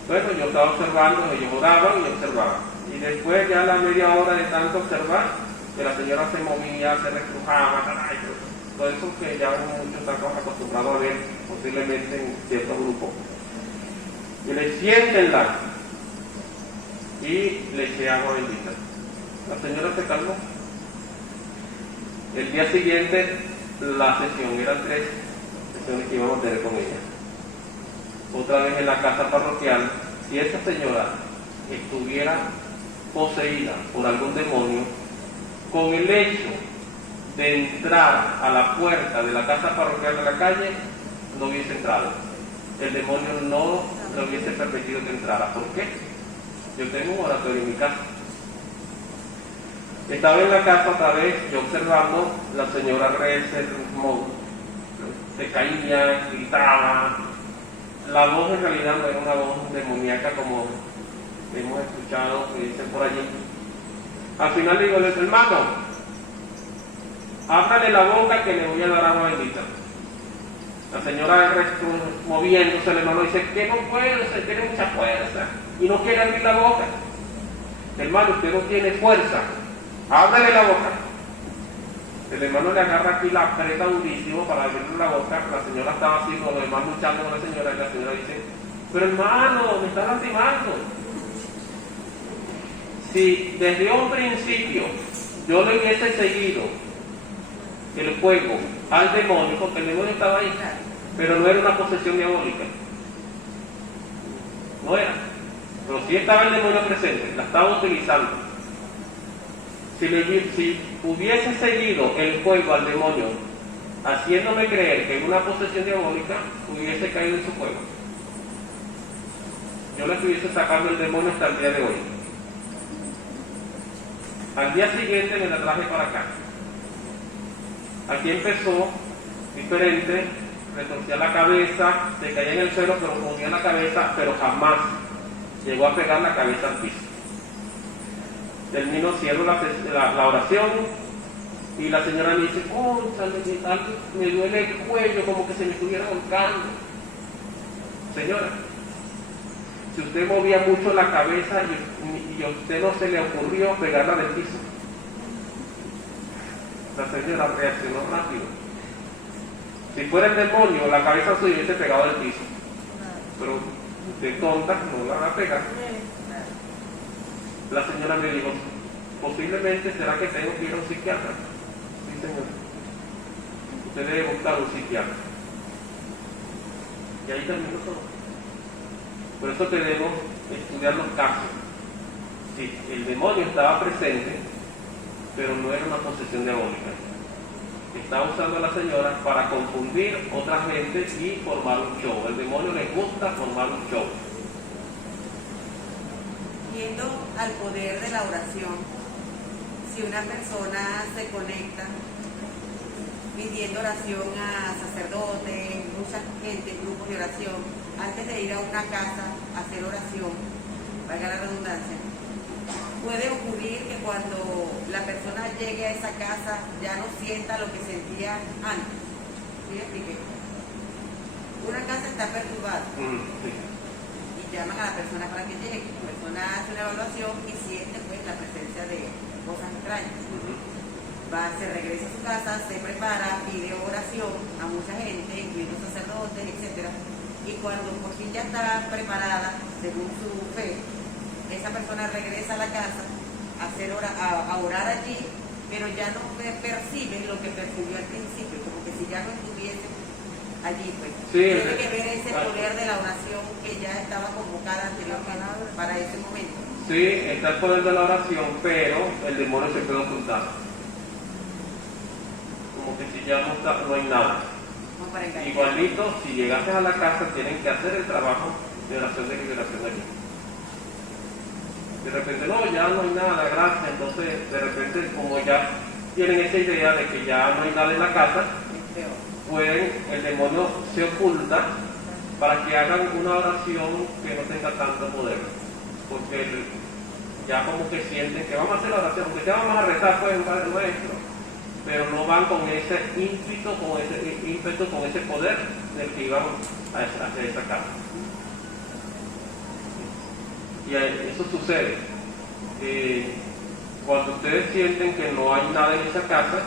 Bueno, yo estaba observando, ellos oraban y observaban. Y después, ya a la media hora de tanto observar, que la señora se movía, se restrujaba, todo eso que ya muchos están acostumbrados a ver, posiblemente en ciertos grupos. Y le siéntenla. Y le eché agua bendita. La señora se calmó. El día siguiente, la sesión, eran 3 sesiones que íbamos a tener con ella. Otra vez en la casa parroquial, si esa señora estuviera poseída por algún demonio, con el hecho de entrar a la puerta de la casa parroquial de la calle, no hubiese entrado. El demonio no le hubiese permitido que entrara. ¿Por qué? Yo tengo un oratorio en mi casa. Estaba en la casa otra vez, yo observando, la señora se caía, gritaba. La voz en realidad no era una voz demoníaca como hemos escuchado que dicen por allí. Al final digo, hermano, ábrale la boca que le voy a dar agua bendita. La señora moviéndose, el hermano dice que no puede, se tiene mucha fuerza y no quiere abrir la boca. Hermano, usted no tiene fuerza, ábrale la boca. El hermano le agarra aquí, la aprieta durísimo para abrirle la boca. La señora estaba así, con los hermanos luchando con la señora, y la señora dice, pero hermano, me está lastimando. Si desde un principio yo le hubiese seguido el juego al demonio, porque el demonio estaba ahí, pero no era una posesión diabólica, no era, pero sí estaba el demonio presente, la estaba utilizando. Si hubiese seguido el juego al demonio, haciéndome creer que era una posesión diabólica, hubiese caído en su juego. Yo le estuviese sacando el demonio hasta el día de hoy. Al día siguiente me la traje para acá. Aquí empezó diferente, retorcía la cabeza, se caía en el suelo, pero ponía la cabeza, pero jamás llegó a pegar la cabeza al piso. Termino, cierro la oración y la señora me dice, me duele el cuello, como que se me estuviera volcando. Señora, si usted movía mucho la cabeza y a usted no se le ocurrió pegarla del piso. La señora reaccionó rápido. Si fuera el demonio, la cabeza suya hubiese pegado del piso. Pero usted tonta, no la va a pegar. La señora me dijo, posiblemente será que tengo que ir a un psiquiatra. Sí, señor. Usted debe buscar un psiquiatra. Y ahí terminó todo. Por eso debemos estudiar los casos. Si el demonio estaba presente, pero no era una posesión diabólica. Estaba usando a la señora para confundir otra gente y formar un show. El demonio le gusta formar un show. Yendo al poder de la oración, si una persona se conecta pidiendo oración a sacerdotes, mucha gente, grupos de oración, antes de ir a una casa a hacer oración, valga la redundancia, puede ocurrir que cuando la persona llegue a esa casa ya no sienta lo que sentía antes. ¿Sí me expliqué? Una casa está perturbada. Sí. Y llaman a la persona para que llegue. La persona hace una evaluación y siente pues la presencia de cosas extrañas. Se regresa a su casa, se prepara, pide oración a mucha gente, incluyendo sacerdotes, etc. Y cuando por fin ya está preparada, según su fe, esa persona regresa a la casa a orar allí, pero ya no percibe lo que percibió al principio, como que si ya no estuviese allí, pues. Sí, tiene que ver ese poder de la oración que ya estaba convocada anteriormente para ese momento. Sí, está el poder de la oración, pero el demonio se puede ocultar. Como que si ya no hay nada. Igualito, si llegaste a la casa, tienen que hacer el trabajo de oración de liberación allí. De repente, no, ya no hay nada, gracias. Entonces, de repente, como ya tienen esa idea de que ya no hay nada en la casa, Es peor. pueden, el demonio se oculta para que hagan una oración que no tenga tanto poder. Porque ya como que sienten que vamos a hacer la oración, porque ya vamos a rezar pues un Padre Nuestro, pero no van con ese ímpetu, con ese poder del que iban hacia esa casa. Y eso sucede. Cuando ustedes sienten que no hay nada en esa casa,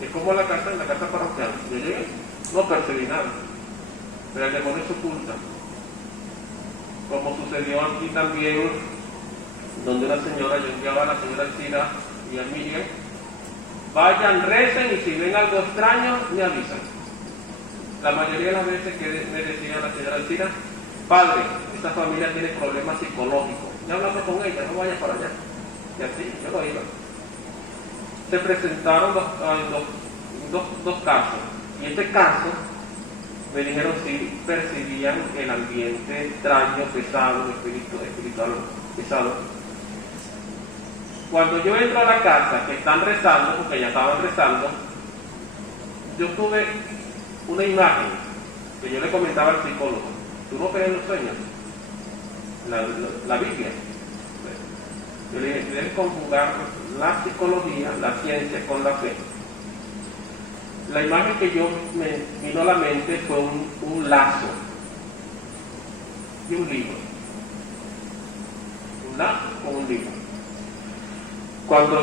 es como en la casa parroquial. Yo llegué, no percibí nada, pero el demonio se oculta. Como sucedió aquí también, donde una señora, yo enviaba a la señora Elcira y a Miriam, vayan, recen y si ven algo extraño, me avisan. La mayoría de las veces que me decía la señora Elcira, padre, esta familia tiene problemas psicológicos, ya hablamos con ella, no vaya para allá. Y así, yo lo iba. Se presentaron dos casos, y este caso me dijeron si percibían el ambiente extraño, pesado, espiritual pesado. Cuando yo entro a la casa, que están rezando, porque ya estaban rezando, yo tuve una imagen que yo le comentaba al psicólogo. ¿Tú no crees en los sueños? La Biblia. Yo le dije, debes conjugar la psicología, la ciencia con la fe. La imagen que me vino a la mente fue un lazo y un libro. Un lazo con un libro. Cuando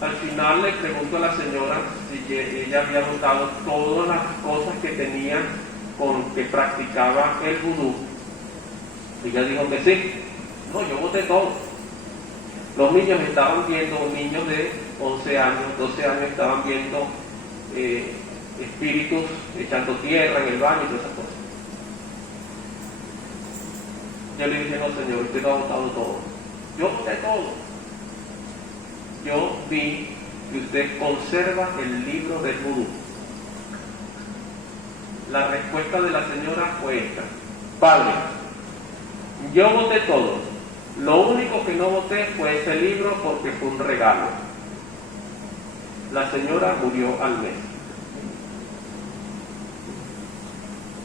al final le pregunto a la señora si ella había notado todas las cosas que tenía con que practicaba el vudú, ella dijo que sí. No, yo boté todo. Los niños estaban viendo, niños de 11 años, 12 años estaban viendo espíritus echando tierra en el baño y todas esas cosas. Yo le dije, no señor, usted lo ha botado todo. Yo boté todo. Yo vi que usted conserva el libro del vudú. La respuesta de la señora fue esta: padre, yo boté todo. Lo único que no boté fue ese libro porque fue un regalo. La señora murió al mes.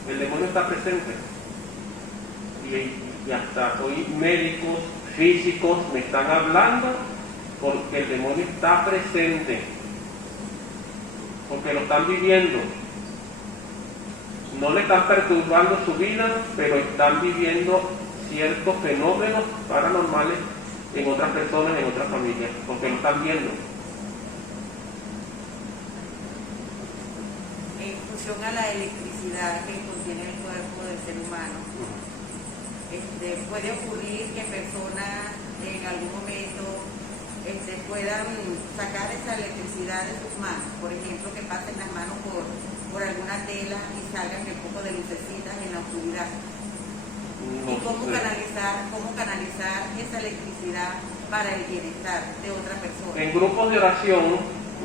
El demonio está presente. Y hasta hoy médicos, físicos me están hablando porque el demonio está presente. Porque lo están viviendo. No le están perturbando su vida, pero están viviendo ciertos fenómenos paranormales en otras personas, en otras familias, porque lo están viendo. En función a la electricidad que contiene el cuerpo del ser humano, puede ocurrir que personas en algún momento puedan sacar esa electricidad de sus manos. Por ejemplo, que pasen las manos por alguna tela y salgan un poco de lucecitas en la oscuridad. ¿Y cómo canalizar esa electricidad para el bienestar de otra persona? En grupos de oración,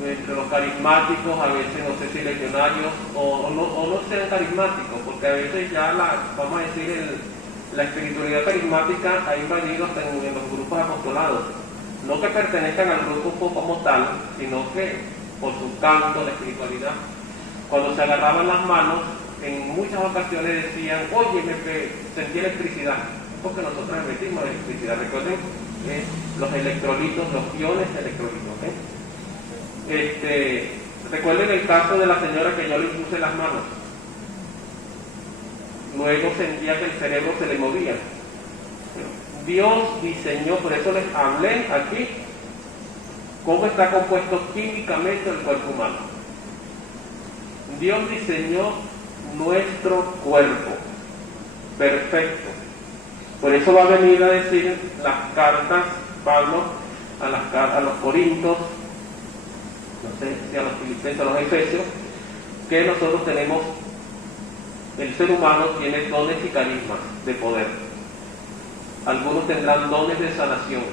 entre los carismáticos, a veces no sé si legionarios o no sean carismáticos, porque a veces ya vamos a decir, la espiritualidad carismática ha invadido hasta en los grupos apostolados. No que pertenezcan al grupo como tal, sino que por su canto, la espiritualidad, cuando se agarraban las manos, en muchas ocasiones decían, oye, sentí electricidad, porque nosotros metimos electricidad. Recuerden los electrolitos, los iones electrolitos. Recuerden el caso de la señora que yo le impuse las manos. Luego sentía que el cerebro se le movía. Dios diseñó, por eso les hablé aquí, cómo está compuesto químicamente el cuerpo humano. Dios diseñó nuestro cuerpo perfecto. Por eso va a venir a decir las cartas Pablo a los Corintios, no sé si a los Filipenses, a los Efesios, que nosotros tenemos, el ser humano tiene dones y carismas de poder. Algunos tendrán dones de sanación,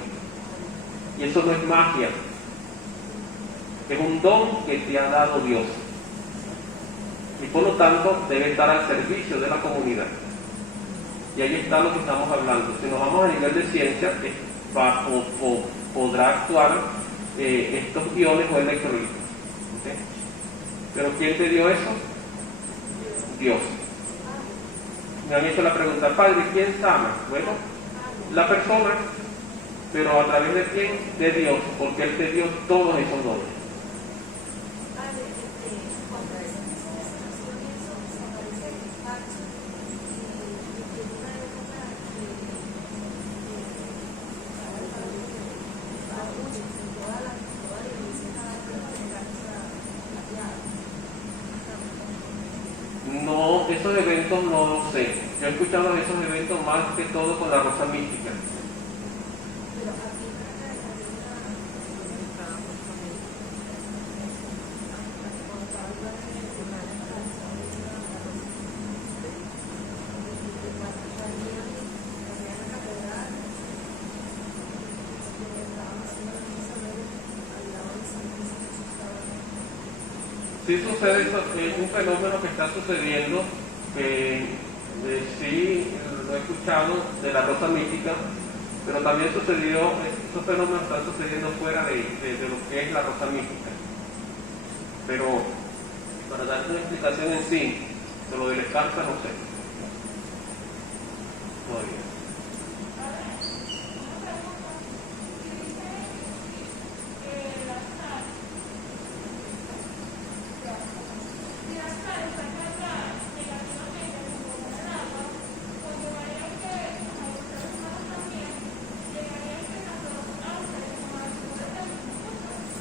y eso no es magia, es un don que te ha dado Dios, y por lo tanto debe estar al servicio de la comunidad. Y ahí está lo que estamos hablando. Si nos vamos a nivel de ciencia, podrá actuar estos iones o electrolitos. ¿Okay? ¿Pero quién te dio eso? Dios. Me han hecho la pregunta, Padre, ¿quién sana? Bueno, la persona, pero a través de quién? De Dios, porque Él te dio todos esos dones. No, esos eventos no lo sé. Yo he escuchado esos eventos más que todo con la rosa mística. Sí sucede eso, es un fenómeno que está sucediendo, que sí lo he escuchado de la rosa mística, pero también sucedió, estos fenómenos están sucediendo fuera de lo que es la rosa mística. Pero para darte una explicación en sí, de lo del escarcha no sé. Todavía.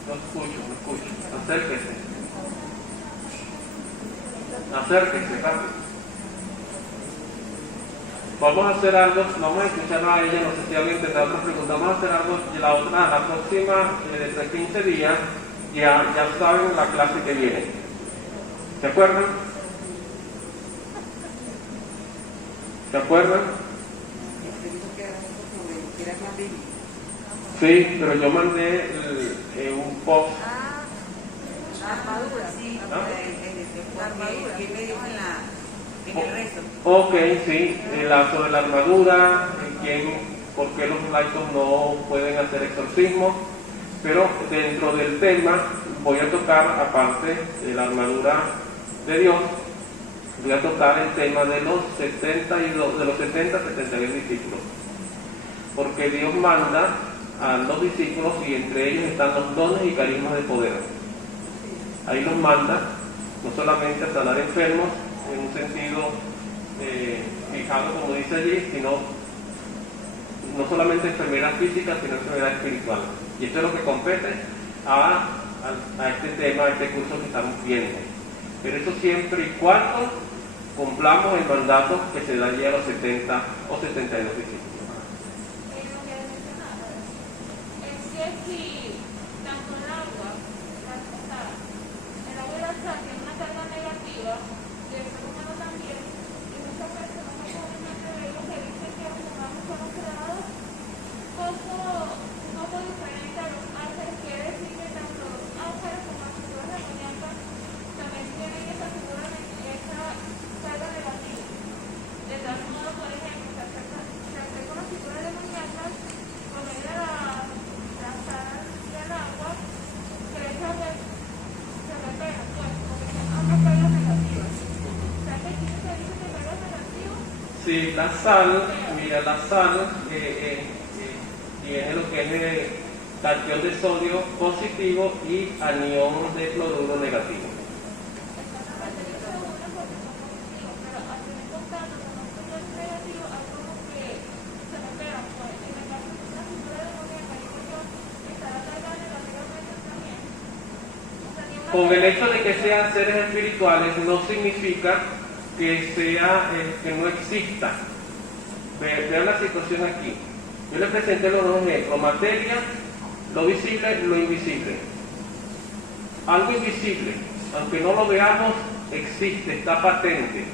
No escucho. Acérquese, rápido. Vamos a hacer algo, vamos a escucharla a ella, no sé si alguien tendrá otra pregunta. Vamos a hacer algo, la próxima, dentro de 15 días, ya saben la clase que viene. ¿Se acuerdan? ¿Se acuerdan? Sí, pero yo mandé un post. Armadura, sí, ¿Ah? la armadura. ¿Quién me dijo en el rezo? Ok, sí, sobre la armadura, por qué los laicos no pueden hacer exorcismo, pero dentro del tema voy a tocar, aparte de la armadura de Dios, voy a tocar el tema de los 72 discípulos, porque Dios manda a los discípulos y entre ellos están los dones y carismas de poder. Ahí los manda, no solamente a sanar enfermos, en un sentido fijado, como dice allí, sino no solamente enfermedad física, sino enfermedad espiritual. Y esto es lo que compete a este tema, a este curso que estamos viendo. Pero eso siempre y cuando cumplamos el mandato que se da allí a los 70 o 72 discípulos. Tiene una carga negativa, y el ser humano también, y muchas veces no me ellos que dicen que los humanos son creados un poco diferente a los ángeles. Quiere decir que tanto los ángeles como las figuras demoníacas también tienen esa carga negativa. De tal modo, por ejemplo, se acerca una figura demoníaca, por medio de la sal del agua, que esa se repela, pues, porque son ambas cargas negativas. O sea, que aquí se dice que cargas negativas. Sí, la sal, mira, la sal tiene lo que es cation de sodio positivo y anión de cloruro negativo. Exactamente, dice uno porque son positivos, pero al tener contacto con los protones negativos, algunos que se repelan, pues, en el caso de una figura demoníaca, digo yo, estará cargada negativamente también. O sea, ni una Con el hecho de que sean seres espirituales no significa que no exista. Vean la situación aquí. Yo les presenté los dos ejemplos: materia, lo visible, lo invisible. Algo invisible, aunque no lo veamos, existe, está patente.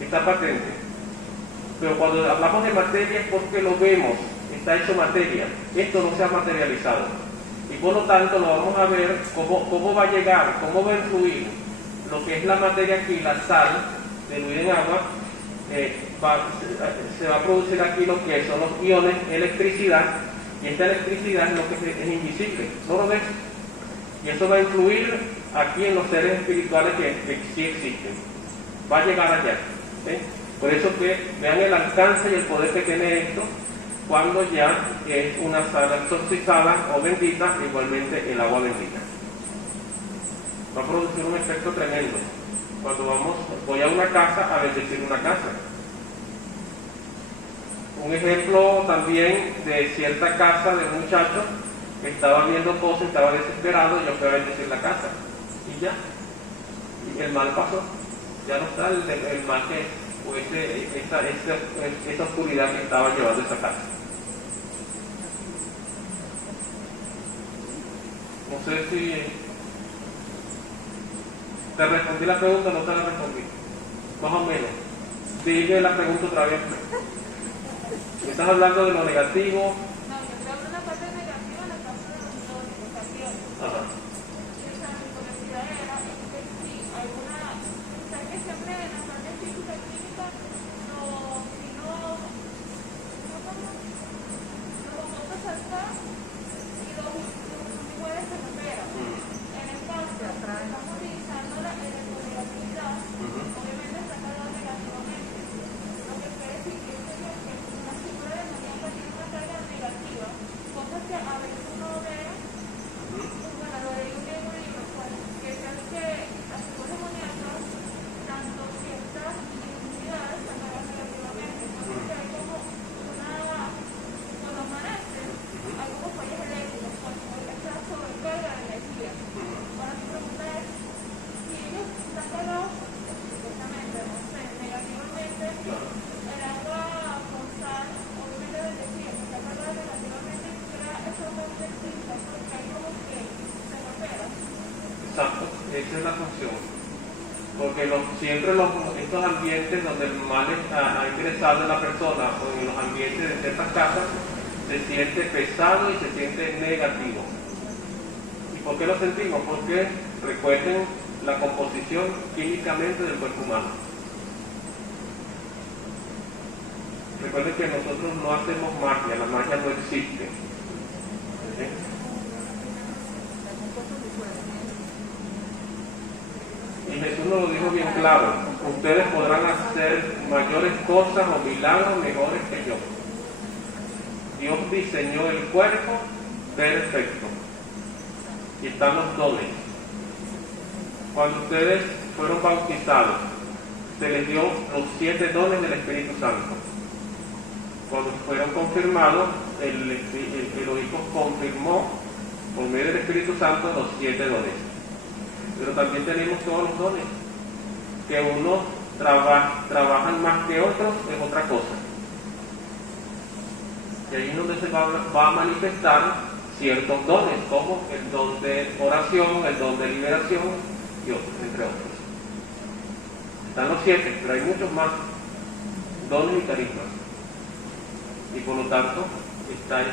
Está patente. Pero cuando hablamos de materia es porque lo vemos, está hecho materia. Esto no se ha materializado. Y por lo tanto lo vamos a ver cómo va a llegar, cómo va a influir lo que es la materia aquí, la sal, diluida en agua, se va a producir aquí lo que son los iones, electricidad, y esta electricidad es lo que es invisible, no lo ves. Y eso va a influir aquí en los seres espirituales que sí existen. Va a llegar allá. ¿Sí? Por eso que vean el alcance y el poder que tiene esto cuando ya es una sala exorcizada o bendita, igualmente el agua bendita. Va a producir un efecto tremendo. Cuando voy a una casa a bendecir una casa. Un ejemplo también de cierta casa de un muchacho que estaba viendo cosas, estaba desesperado, y yo fui a bendecir la casa. Y ya. Y el mal pasó. Ya no está el mal o esa oscuridad que estaba llevando esa casa. No sé si te respondí la pregunta o no te la respondí. Más o menos. Dime la pregunta otra vez. ¿Me estás hablando de lo negativo? No, yo estoy hablando de la parte negativa en la parte de los dones, vocaciones. Ajá. Esa mi curiosidad era que si alguna, o sea, que siempre en la parte física y química nos vamos a saltar y los iguales se recuperan. En el caso, estamos utilizando la electronegatividad, obviamente está cargado negativamente. Lo que quiere decir que la figura de María tiene una carga negativa, cosas que a veces uno ve, bueno, lo leí en un libro, que es que las figuras demoníacas, tanto ciertas divinidades están cargadas negativamente. Entonces hay como con los manaces, hay como fallas eléctricas, cuando esta sobrecarga de energía. Ahora mi pregunta es, si ellos están cargados, supuestamente, no sé, negativamente, el agua con sal, obviamente bendecida, que está cargada negativamente, crea eso con bendecida, porque hay como que se recupera. Exacto, esa es la función. Porque siempre estos ambientes donde el mal ha ingresado en la persona, o en los ambientes de ciertas casas, se siente pesado y se siente negativo. ¿Y por qué lo sentimos? Porque recuerden la composición químicamente del cuerpo humano. Recuerden que nosotros no hacemos magia, la magia no existe. ¿Sí? Y Jesús nos lo dijo bien claro: ustedes podrán hacer mayores cosas o milagros mejores que yo. Dios diseñó el cuerpo perfecto. Y están los dones. Cuando ustedes fueron bautizados, se les dio los 7 dones del Espíritu Santo. Cuando fueron confirmados, el obispo confirmó por medio del Espíritu Santo los 7 dones. Pero también tenemos todos los dones. Que unos trabajan más que otros es otra cosa. Y ahí es donde se va a manifestar ciertos dones, como el don de oración, el don de liberación y otros, entre otros. Están los 7, pero hay muchos más dones y carismas. Y por lo tanto, están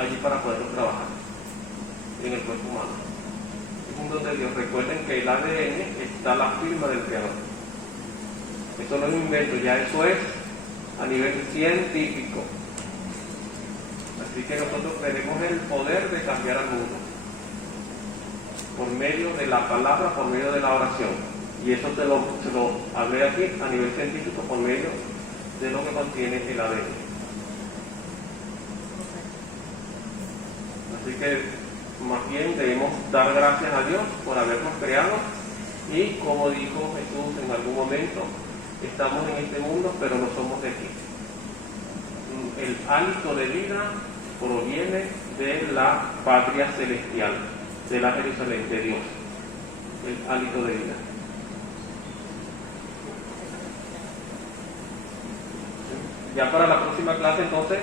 allí para poderlos trabajar en el cuerpo humano. Es un don de Dios. Recuerden que el ADN está la firma del Creador. Eso no es un invento, ya eso es a nivel científico. Así que nosotros tenemos el poder de cambiar al mundo por medio de la palabra, por medio de la oración. Y eso se lo hablé aquí a nivel científico por medio de lo que contiene el ADN. Así que más bien debemos dar gracias a Dios por habernos creado, y como dijo Jesús en algún momento, estamos en este mundo pero no somos de aquí. El hálito de vida proviene de la patria celestial, de la Jerusalén, de Dios. El hálito de vida. Ya para la próxima clase entonces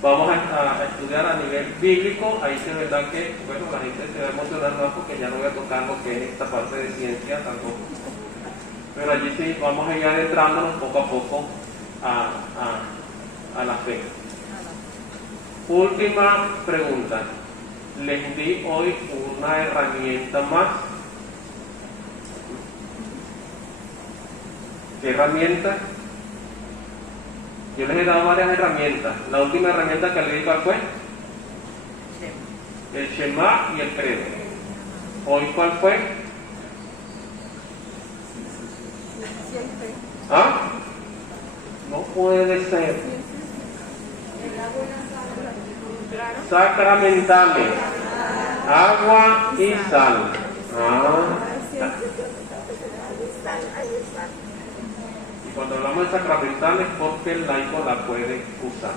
vamos a estudiar a nivel bíblico. Ahí sí es verdad que, bueno, la gente se va a emocionar más porque ya no voy a tocar lo que es esta parte de ciencia tampoco. Pero allí sí vamos a ir adentrándonos poco a poco a la fe. Última pregunta. Les di hoy una herramienta más. ¿Qué herramienta? Yo les he dado varias herramientas. La última herramienta que le di, ¿cuál fue? El Shema y el credo. ¿Hoy cuál fue? ¿Ah? No puede ser. Sacramentales. Agua y sal. Y cuando hablamos de sacramentales, porque el laico la puede usar.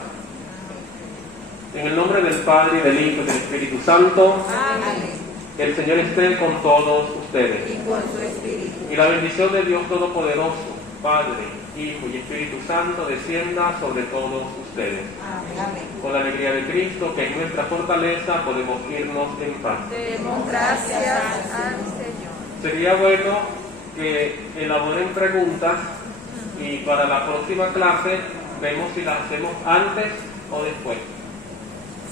En el nombre del Padre, y del Hijo y del Espíritu Santo. Amén. Que el Señor esté con todos ustedes. Y con su espíritu. Y la bendición de Dios Todopoderoso, Padre, Hijo y Espíritu Santo, descienda sobre todos ustedes. Amén. Con la alegría de Cristo, que es nuestra fortaleza, podemos irnos en paz. Demos gracias al Señor. Sería bueno que elaboren preguntas y para la próxima clase vemos si las hacemos antes o después.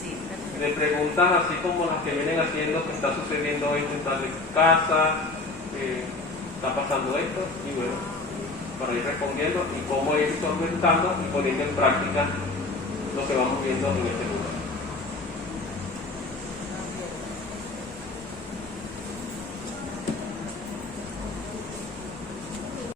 Sí. De preguntas así como las que vienen haciendo, que está sucediendo esto en tal casa, está pasando esto, y bueno, para ir respondiendo y cómo ir solventando y poniendo en práctica lo que vamos viendo en este curso.